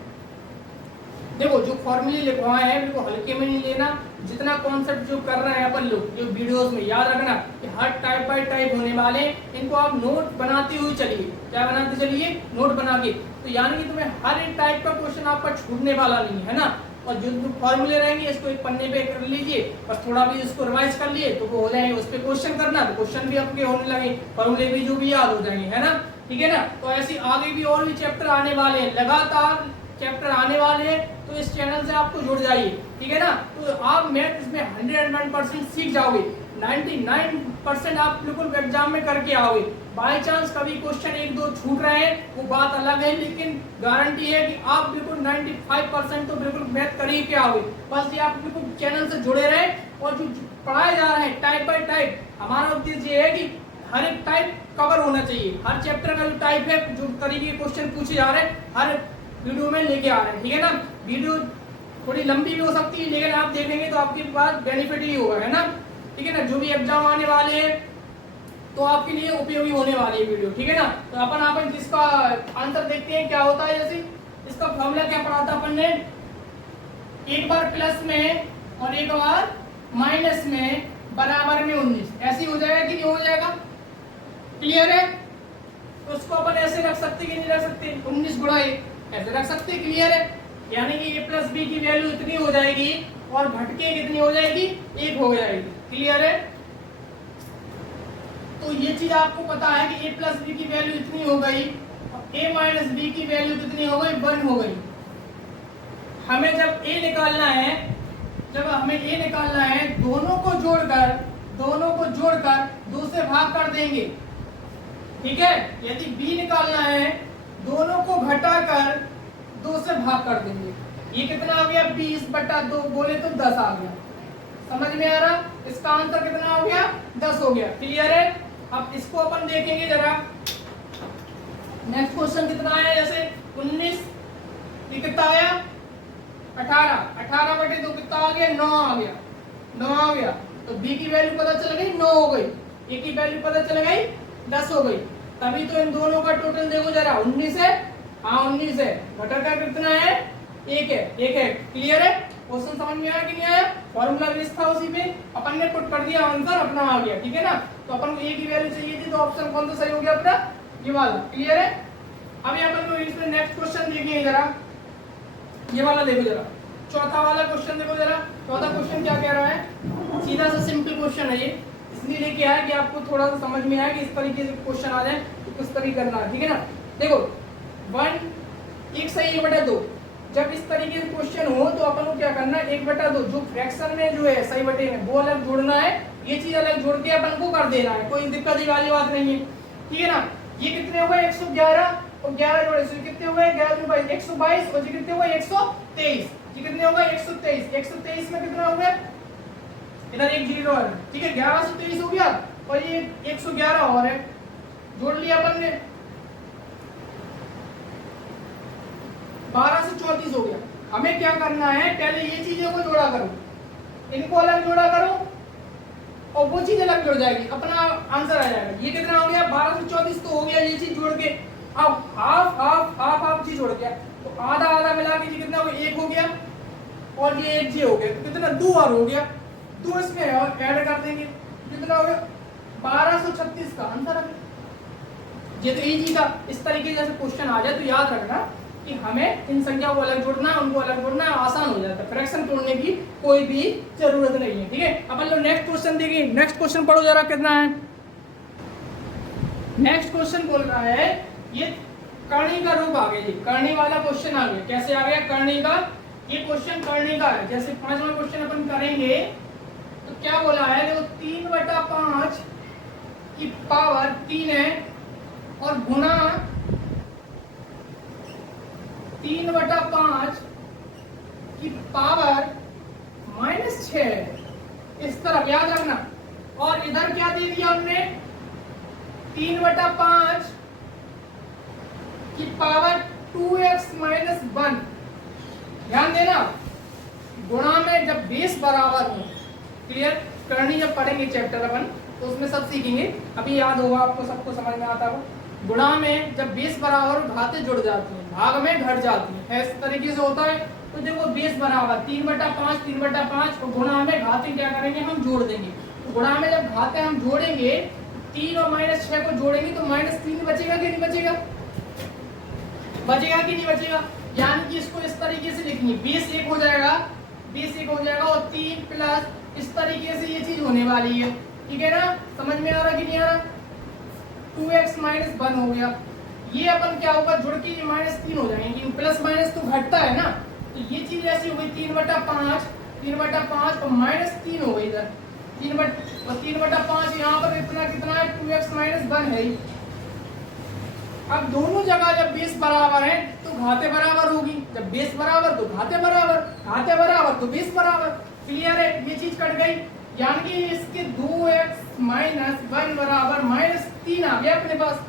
देखो जो फॉर्मूले लिखवाए हैं बिल्कुल हल्के में नहीं लेना, जितना कॉन्सेप्ट जो कर रहे हैं अपन लोग जो वीडियोस में, याद रखना कि हर टाइप बाय टाइप होने वाले, इनको आप नोट बनाते हुए चलिए। क्या बनाते चलिए, नोट बना के, तो यानी कि तुम्हें हर एक टाइप का क्वेश्चन आपका छूटने वाला नहीं है ना। और जो फॉर्मूले रहेंगे इसको एक पन्ने पे कर लीजिए, बस थोड़ा भी इसको रिवाइज कर लिए तो वो हो जाएंगे, उस पर क्वेश्चन करना तो क्वेश्चन भी आपके होने लगे, फॉर्मूले भी जो भी याद हो जाएंगे, है ना, ठीक है ना। तो ऐसे आगे भी और भी चैप्टर आने वाले हैं, लगातार चैप्टर आने वाले हैं, तो इस चैनल से आपको जुड़ जाइए, ठीक है ना। तो आप मैथ इसमें 101% सीख जाओगे, 99% आप बिल्कुल एग्जाम में करके आओगे। बाय चांस कभी क्वेश्चन एक दो छूट रहे हैं वो बात अलग है, लेकिन गारंटी है कि आप बिल्कुल 95% तो बिल्कुल मैथ कर ही के आओगे। बस ये आप बिल्कुल चैनल से जुड़े रहे, और जो पढ़ाए जा रहे हैं टाइप बाय टाइप, हमारा उद्देश्य ये है कि हर एक टाइप कवर होना चाहिए, हर चैप्टर का जो टाइप है, जो तरीके के क्वेश्चन पूछे जा रहे हैं हर वीडियो में लेके आ रहे हैं, ठीक है ना। वीडियो थोड़ी लंबी भी हो सकती है, लेकिन आप देखेंगे तो आपके पास बेनिफिट ही होगा, है ना, ठीक है ना। जो भी एग्जाम आने वाले हैं तो आपके लिए उपयोगी होने वाली है वीडियो, ठीक है ना। तो अपन इसका आंसर देखते हैं क्या होता है। जैसे इसका फॉर्मूला क्या पढ़ा था अपन ने, एक बार प्लस में और एक बार माइनस में बराबर में 19, ऐसे हो जाएगा कि नहीं हो जाएगा, क्लियर है। तो उसको अपन ऐसे रख सकते कि नहीं रख सकते, 19 गुणा 1 ऐसे रख सकते, क्लियर है। यानी कि a प्लस बी की वैल्यू इतनी हो जाएगी और घटके कितनी हो जाएगी, 1 हो जाएगी, क्लियर है। तो ये चीज आपको पता है कि a प्लस बी की वैल्यू इतनी हो गई, a माइनस बी की वैल्यू कितनी हो गई, 1 हो गई। हमें जब a निकालना है, दोनों को जोड़कर 2 से भाग कर देंगे, ठीक है। यदि b निकालना है, दोनों को घटाकर 2 से भाग कर देंगे। ये कितना आ गया, 20/2, बोले तो 10 आ गया, समझ में आ रहा। इसका आंसर कितना हो गया, 10 हो गया, क्लियर है। अब इसको अपन देखेंगे जरा, नेक्स्ट क्वेश्चन कितना आया, जैसे 19, ये कितना आया 18/2 कितना आ गया, 9 आ गया। तो b की वैल्यू पता चल गई 9 हो गई, a की वैल्यू पता चल गई 10 हो गई। तभी तो इन दोनों का टोटल देखो जरा, 19 है, हाँ 19 है, घटक का कितना है, 1 है, क्लियर है। क्वेश्चन समझ में आया कि नहीं आया, फॉर्मूला बेस था उसी पे, अपन ने पुट कर दिया, आंसर अपना आ गया, ठीक है ना। तो अपन को a की वैल्यू चाहिए थी, तो ऑप्शन कौन सा सही हो गया अपना, ये वाला, क्लियर है। अब अपन को इसमें नेक्स्ट क्वेश्चन देखिए जरा, ये वाला देखो जरा, चौथा वाला क्वेश्चन देखो जरा। चौथा क्वेश्चन क्या कह रहा है, सीधा सा सिंपल क्वेश्चन है ये, इसलिए लेके आया कि आपको थोड़ा सा समझ में आया कि इस तरीके से क्वेश्चन आ जाए तो किस तरीके करना है, ठीक है ना। देखो 1 सही 1/2, जब इस तरीके से क्वेश्चन हो तो अपन को क्या करना है, 1/2 जो फ्रैक्शन में जो है सही बटे में वो अलग जोड़ना है, ये चीज अलग जोड़ के अपन को कर देना है, कोई दिक्कत वाली बात नहीं है, ठीक है ना। ये कितने हो गए 111 और 11 जोड़े से कितने हो गए 11 122, और ये कितने हो गए 123, ये कितने हो गए 123 में कितना हो गया, इधर एक जीरो है, ठीक है, 11 से 23 हो गया, और ये 111 और है, जोड़ लिया अपन ने, 12 से 34 हो गया। हमें क्या करना है, पहले ये चीजों को जोड़ा करो, इनको अलग जोड़ा करो, और वो चीज अलग जुड़ जाएगी, अपना आंसर आ जाएगा। ये कितना हो गया 12 से 34 तो हो गया, ये चीज जोड़ के अब हाफ हाफ हाफ हाफ जी जोड़ गया, तो आधा आधा मिला के जी कितना हो गया, 1 हो गया, और ये 1 जी हो गया, तो कितना 2 और हो गया, 2 इसमें और ऐड कर देंगे, कितना हो गया 1236 का आंसर है। ये तो इजी था। इस तरीके से क्वेश्चन आ जाए तो याद रखना कि हमें इन संख्याओं को अलग जोड़ना है, उनको अलग जोड़ना है, आसान हो जाता है, फ्रैक्शन तोड़ने की कोई भी जरूरत नहीं है। ठीक है, अपन लोग नेक्स्ट क्वेश्चन देखिए। नेक्स्ट क्वेश्चन पढ़ो जरा, कितना है। नेक्स्ट क्वेश्चन बोल रहा है ये करनी का रूप आ गया जी, करनी वाला क्वेश्चन आ गया। कैसे आ गया करनी का, ये क्वेश्चन करनी का है। जैसे 5वां क्वेश्चन अपन करेंगे तो क्या बोला है, देखो 3/5 की पावर 3 है और गुना 3/5 की पावर -6 है। इस तरफ याद रखना। और इधर क्या दे दिया हमने, 3/5 की पावर 2x - 1। ध्यान देना, गुणा में जब बेस बराबर हो, क्लियर, करनी जब पढ़ेंगे चैप्टर अपन तो उसमें सब सीखेंगे, अभी याद होगा आपको, सबको समझ में आता होगा। गुणा में जब बेस बराबर घातें जुड़ जाती हैं, भाग में घट जाती हैं, इस तरीके से होता है। तो देखो बेस बराबर 3/5 और गुणा में घातें क्या करेंगे, हम जोड़ देंगे। तो गुणा में जब घातें हम जोड़ेंगे, 3 और -6 को जोड़ेंगे तो -3 बचेगा कि नहीं बचेगा, बचेगा कि नहीं बचेगा। यानी कि इसको इस तरीके से लिखेंगे, बेस 1 हो जाएगा, बेस 1 हो जाएगा और 3 प्लस इस तरीके से ये चीज होने वाली है। ठीक है ना, समझ में आ रहा कि नहीं आ रहा। 2x - 1 हो गया, ये अपन क्या होगा, जुड़ के ये -3 हो जाएंगे, प्लस माइनस तो घटता है ना, तो ये चीज ऐसी हो गई 3/5 और -3 हो गई इधर, 3/5 यहाँ पर इतना कितना है, 2x - 1 है ही। अब दोनों जगह जब बेस बराबर है तो घाते बराबर होगी, जब बेस बराबर तो घाते बराबर, घाते बराबर तो बेस बराबर। क्लियर है, ये चीज कट गई। यानी कि इसके 2x - 1 बराबर -3 आ गया अपने पास।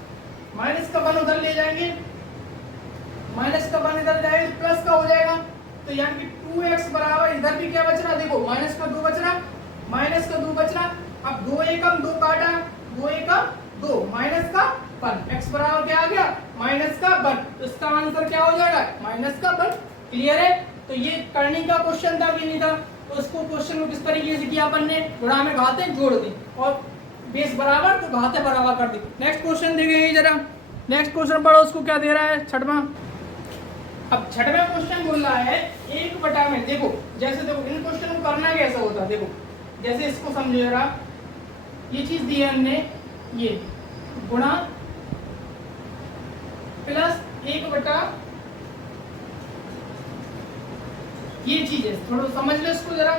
माइनस का 1 उधर ले जाएंगे, माइनस का 1 इधर जाएगा, प्लस का हो जाएगा। तो यानी कि 2x बराबर इधर भी क्या बच रहा, देखो माइनस का 2 बच रहा, माइनस का 2 बच रहा। अब 2 एकम 2 काटा, 2 एकम 2, माइनस का 1, x बराबर क्या आ गया, माइनस का 1। तो इसका आंसर क्या हो जाएगा, माइनस का 1। क्लियर है। तो ये करनी का क्वेश्चन था कि नहीं था, तो उसको क्वेश्चन को किस तरीके से किया अपन ने, गुणा में घातें जोड़ दी और बेस बराबर तो घातें बराबर कर दी। नेक्स्ट क्वेश्चन देखेंगे जरा। नेक्स्ट क्वेश्चन पढ़ो, उसको क्या दे रहा है, 6वां। अब 6वां क्वेश्चन बोल रहा है 1 में, देखो जैसे देखो इन क्वेश्चन को करना कैसा होता है, देखो जैसे इसको समझो जरा। ये चीज दी है हमने, ये गुणा प्लस 1 ये चीज है, थोड़ा समझ लो इसको जरा।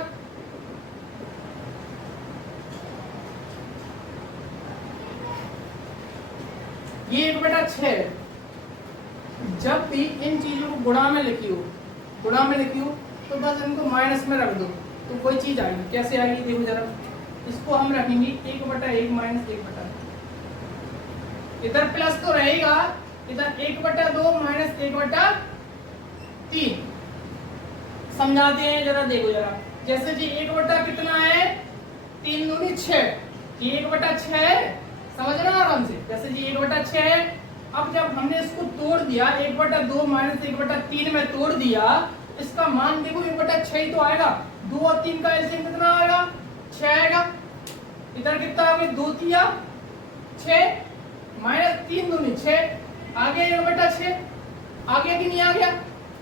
ये 1/6, जब भी इन चीजों को गुणा में लिखी हो, गुणा में लिखी हो तो बस इनको माइनस में रख दो तो कोई चीज आएगी। कैसे आएगी देखो जरा, इसको हम रखेंगे 1/1 - 1/2। इधर प्लस तो रहेगा, इधर 1/2 - 1/3 समझाते हैं जरा, देखो जरा। जैसे जी 1 कितना है, 3 दूनी 6, ये 1/6 समझना आराम से। जैसे जी 1/6 है। अब जब हमने इसको तोड़ दिया, 1/2 - 1/3 में तोड़ दिया, इसका मान देखो 1/6 ही तो आएगा। 2 और 3 का एलसीएम कितना आएगा, 6 आएगा। इधर कितना आ गया, 2 3 6 -3 दूनी 6, आ गया 1/6। आ गया कि नहीं आ गया।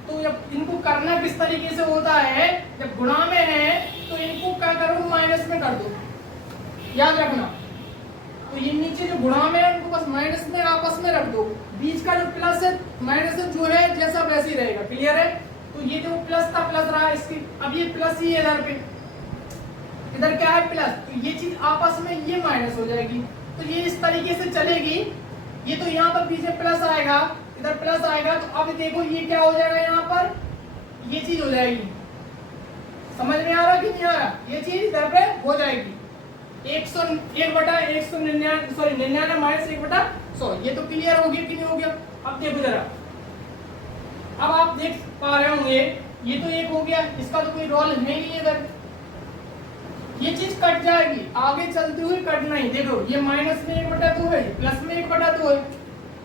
तो जब इनको करना किस तरीके से होता है, जब गुणा में है तो इनको क्या करो, माइनस में कर दो, याद रखना। तो ये नीचे जो गुणा में है उनको बस माइनस में आपस में रख दो, बीच का जो प्लस है माइनस जो है जैसा वैसे ही रहेगा। क्लियर है। तो ये जो प्लस था प्लस रहा इसकी, अब ये प्लस ही है इधर पे, इधर क्या है प्लस, तो ये चीज आपस में ये माइनस हो जाएगी। तो ये इस तरीके से चलेगी। ये तो यहाँ पर पीछे प्लस आएगा, इधर प्लस आएगा, तो अब देखो ये क्या हो जाएगा, यहाँ पर ये चीज हो जाएगी। समझ में आ रहा कि नहीं आ रहा, ये चीज इधर पे हो जाएगी। 1/199 सॉरी 99 - 1/100, ये तो क्लियर हो गया कि नहीं हो गया। अब देखो जरा, अब आप देख पा रहे होंगे ये तो 1 हो गया, इसका तो कोई रोल है नहीं इधर, ये चीज कट जाएगी, आगे चलते हुए कटना ही। देखो ये माइनस में 1/2 है, प्लस में 1/2 है,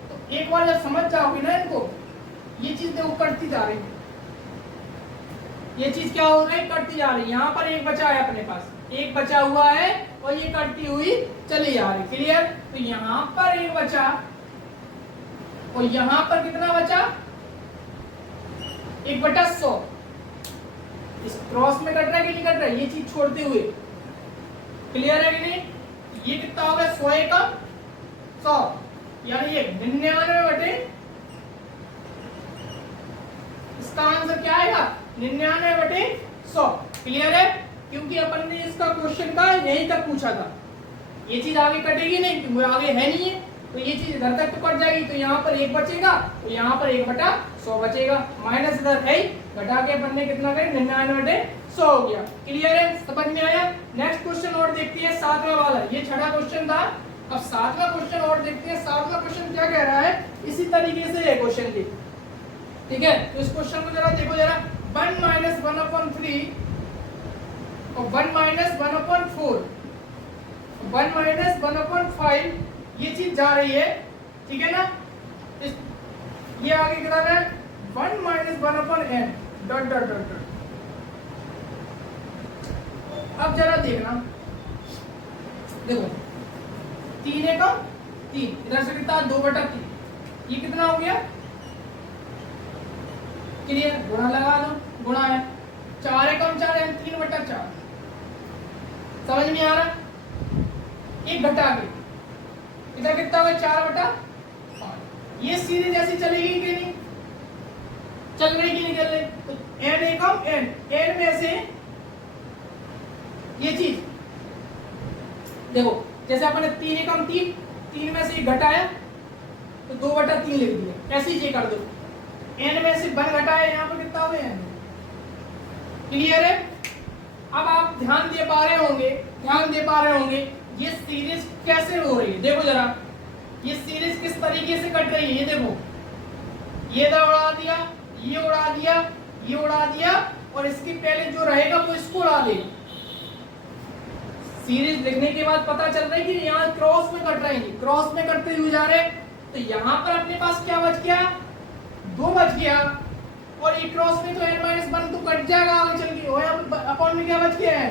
तो एक बार जब समझ जाओगे ना इनको, ये चीज देखो कटती जा रही है, ये चीज क्या हो रही है, कटती जा रही है। यहाँ पर एक बचा है, अपने पास एक बचा हुआ है और ये कटती हुई चली जा रही। क्लियर? तो यहाँ पर एक बचा और यहाँ पर कितना बचा, 1/100। इस क्रॉस में कट रहा है कि नहीं कट रहा है, ये चीज छोड़ते हुए। क्लियर है कि नहीं? ये कितना हो गया, 100 का 100, यानी ये 99/, इसका आंसर क्या आएगा, 99/100। क्लियर है? क्योंकि अपन ने इसका क्वेश्चन का यहीं तक पूछा था, ये चीज आगे कटेगी नहीं क्योंकि आगे है नहीं है, तो ये चीज इधर तक तो कट जाएगी, तो यहाँ पर 1 बचेगा, तो यहाँ पर 1/100 बचेगा, माइनस इधर है ही, घटा के अपन ने कितना करें, 99/100 हो गया। क्लियर है? समझ में आया? नेक्स्ट क्वेश्चन और देखते हैं, 7वां वाला। ये 6वां क्वेश्चन था, अब 7वां क्वेश्चन और देखते हैं। 7वां क्वेश्चन क्या कह रहा है, इसी तरीके से है क्वेश्चन की। ठीक है, तो इस क्वेश्चन को जरा देखो जरा, 1 - 1/3 और 1 - 1/4, 1 - 1/5, ये चीज जा रही है। ठीक है ना? ये आगे कितना है, 1 - 1/n dot dot dot dot. अब जरा देखना, देखो 3 एकम 3, इधर से कितना 2/3, ये कितना हो गया, क्लियर? गुणा लगा दो, गुणा है 4 एकम 4 है, 3/4। समझ में आ रहा? एक घटा के इधर कितना हुआ, 4/5। ये सीरीज ऐसी चलेगी कि नहीं, चल रही कि नहीं चल रही? तो n एकम n में से ये चीज देखो, जैसे अपन ने 3 एकम 3 में से घटाया तो 2/3 लिख दिया, ऐसे ही कर दो। n में से 1 घटाया, यहाँ पर कितना हुआ n। क्लियर है? अब आप ध्यान दे पा रहे होंगे ये सीरीज कैसे हो रही है। देखो जरा, ये सीरीज किस तरीके से कट रही है, ये देखो, ये उड़ा दिया, ये उड़ा दिया, ये उड़ा दिया, और इसके पहले जो रहेगा वो इसको उड़ा देगा। सीरीज लिखने के बाद पता चल रहा है कि यहाँ क्रॉस में कट रहे हैं, क्रॉस में कटते हुए जा रहे हैं। तो यहाँ पर अपने पास क्या बच गया, 2 बच गया, और ये क्रॉस में तो n-1 तो कट जाएगा आगे चल के, और अपॉन में क्या बच गया है,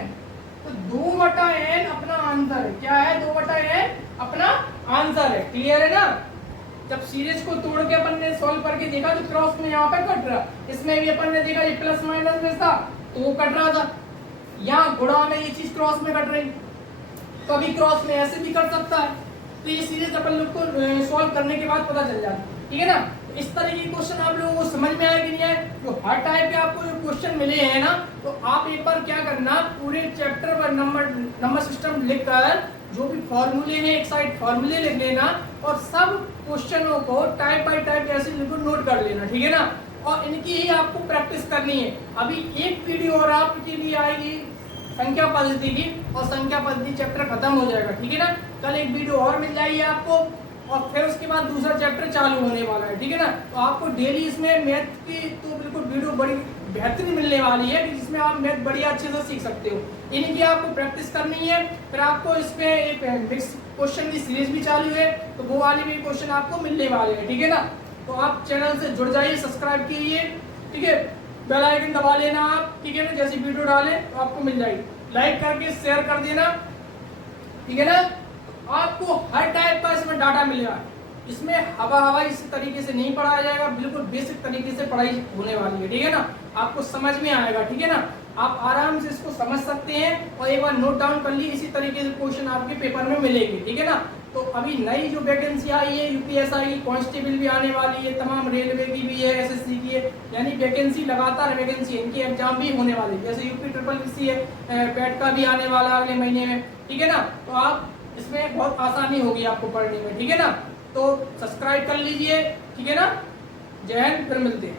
तो 2/n अपना आंसर है। क्या है, 2/n अपना आंसर है। क्लियर है ना? जब सीरीज को तोड़ के अपन ने सॉल्व करके देखा तो क्रॉस में यहाँ पर कट रहा, इसमें भी अपन ने देखा ये प्लस माइनस में था तो वो कट रहा था, यहाँ गुणा में ये चीज क्रॉस में कट रही, कभी क्रॉस में ऐसे भी कर सकता है। तो ये सीरीज अपन लोग को सॉल्व करने के बाद पता चल जाता है। ठीक है ना? तो इस तरह के क्वेश्चन आप लोगों को समझ में आया कि नहीं आया? तो हर टाइप के आपको जो क्वेश्चन मिले हैं ना, तो आप एक बार क्या करना, पूरे चैप्टर पर नंबर सिस्टम लिखकर जो भी फॉर्मूले हैं एक साइड फॉर्मूले लिख लेना, और सब क्वेश्चनों को टाइप बाय टाइप ऐसे बिल्कुल नोट कर लेना। ठीक है ना? और इनकी ही आपको प्रैक्टिस करनी है। अभी एक वीडियो और आपके लिए आएगी संख्या पद्धति की, और संख्या पद्धति चैप्टर खत्म हो जाएगा। ठीक है ना? कल एक वीडियो और मिल जाएगी आपको, और फिर उसके बाद दूसरा चैप्टर चालू होने वाला है। ठीक है ना? तो आपको डेली इसमें मैथ की तो बिल्कुल वीडियो बड़ी बेहतरीन मिलने वाली है, जिसमें आप मैथ बढ़िया अच्छे से सीख सकते हो। इनकी आपको प्रैक्टिस करनी है। फिर आपको इसमें एक क्वेश्चन की सीरीज भी चालू है, तो वो वाली भी क्वेश्चन आपको मिलने वाले हैं। ठीक है ना? तो आप चैनल से जुड़ जाइए, सब्सक्राइब कीजिए। ठीक है? बेल आइकन दबा लेना आप। ठीक है ना? जैसी वीडियो डालें तो आपको मिल जाएगी, लाइक करके शेयर कर देना। ठीक है ना? आपको हर टाइप का इसमें डाटा मिलेगा। इसमें हवा इस तरीके से नहीं पढ़ाया जाएगा, बिल्कुल बेसिक तरीके से पढ़ाई होने वाली है। ठीक है ना? आपको समझ में आएगा। ठीक है ना? आप आराम से इसको समझ सकते हैं, और एक बार नोट डाउन कर ली, इसी तरीके से क्वेश्चन आपके पेपर में मिलेंगे। ठीक है ना? तो अभी नई जो वैकेंसी आई है यूपीएसआई की, कांस्टेबल भी आने वाली है, तमाम रेलवे की भी है, एसएससी की है, यानी वैकेंसी लगातार वैकेंसी, इनके एग्जाम भी होने वाले, जैसे यूपी SSC है, पैट का भी आने वाला अगले महीने में। ठीक है ना? तो आप इसमें बहुत आसानी होगी आपको पढ़ने में। ठीक है ना? तो सब्सक्राइब कर लीजिए। ठीक है ना? जय हिंद, फिर मिलते हैं।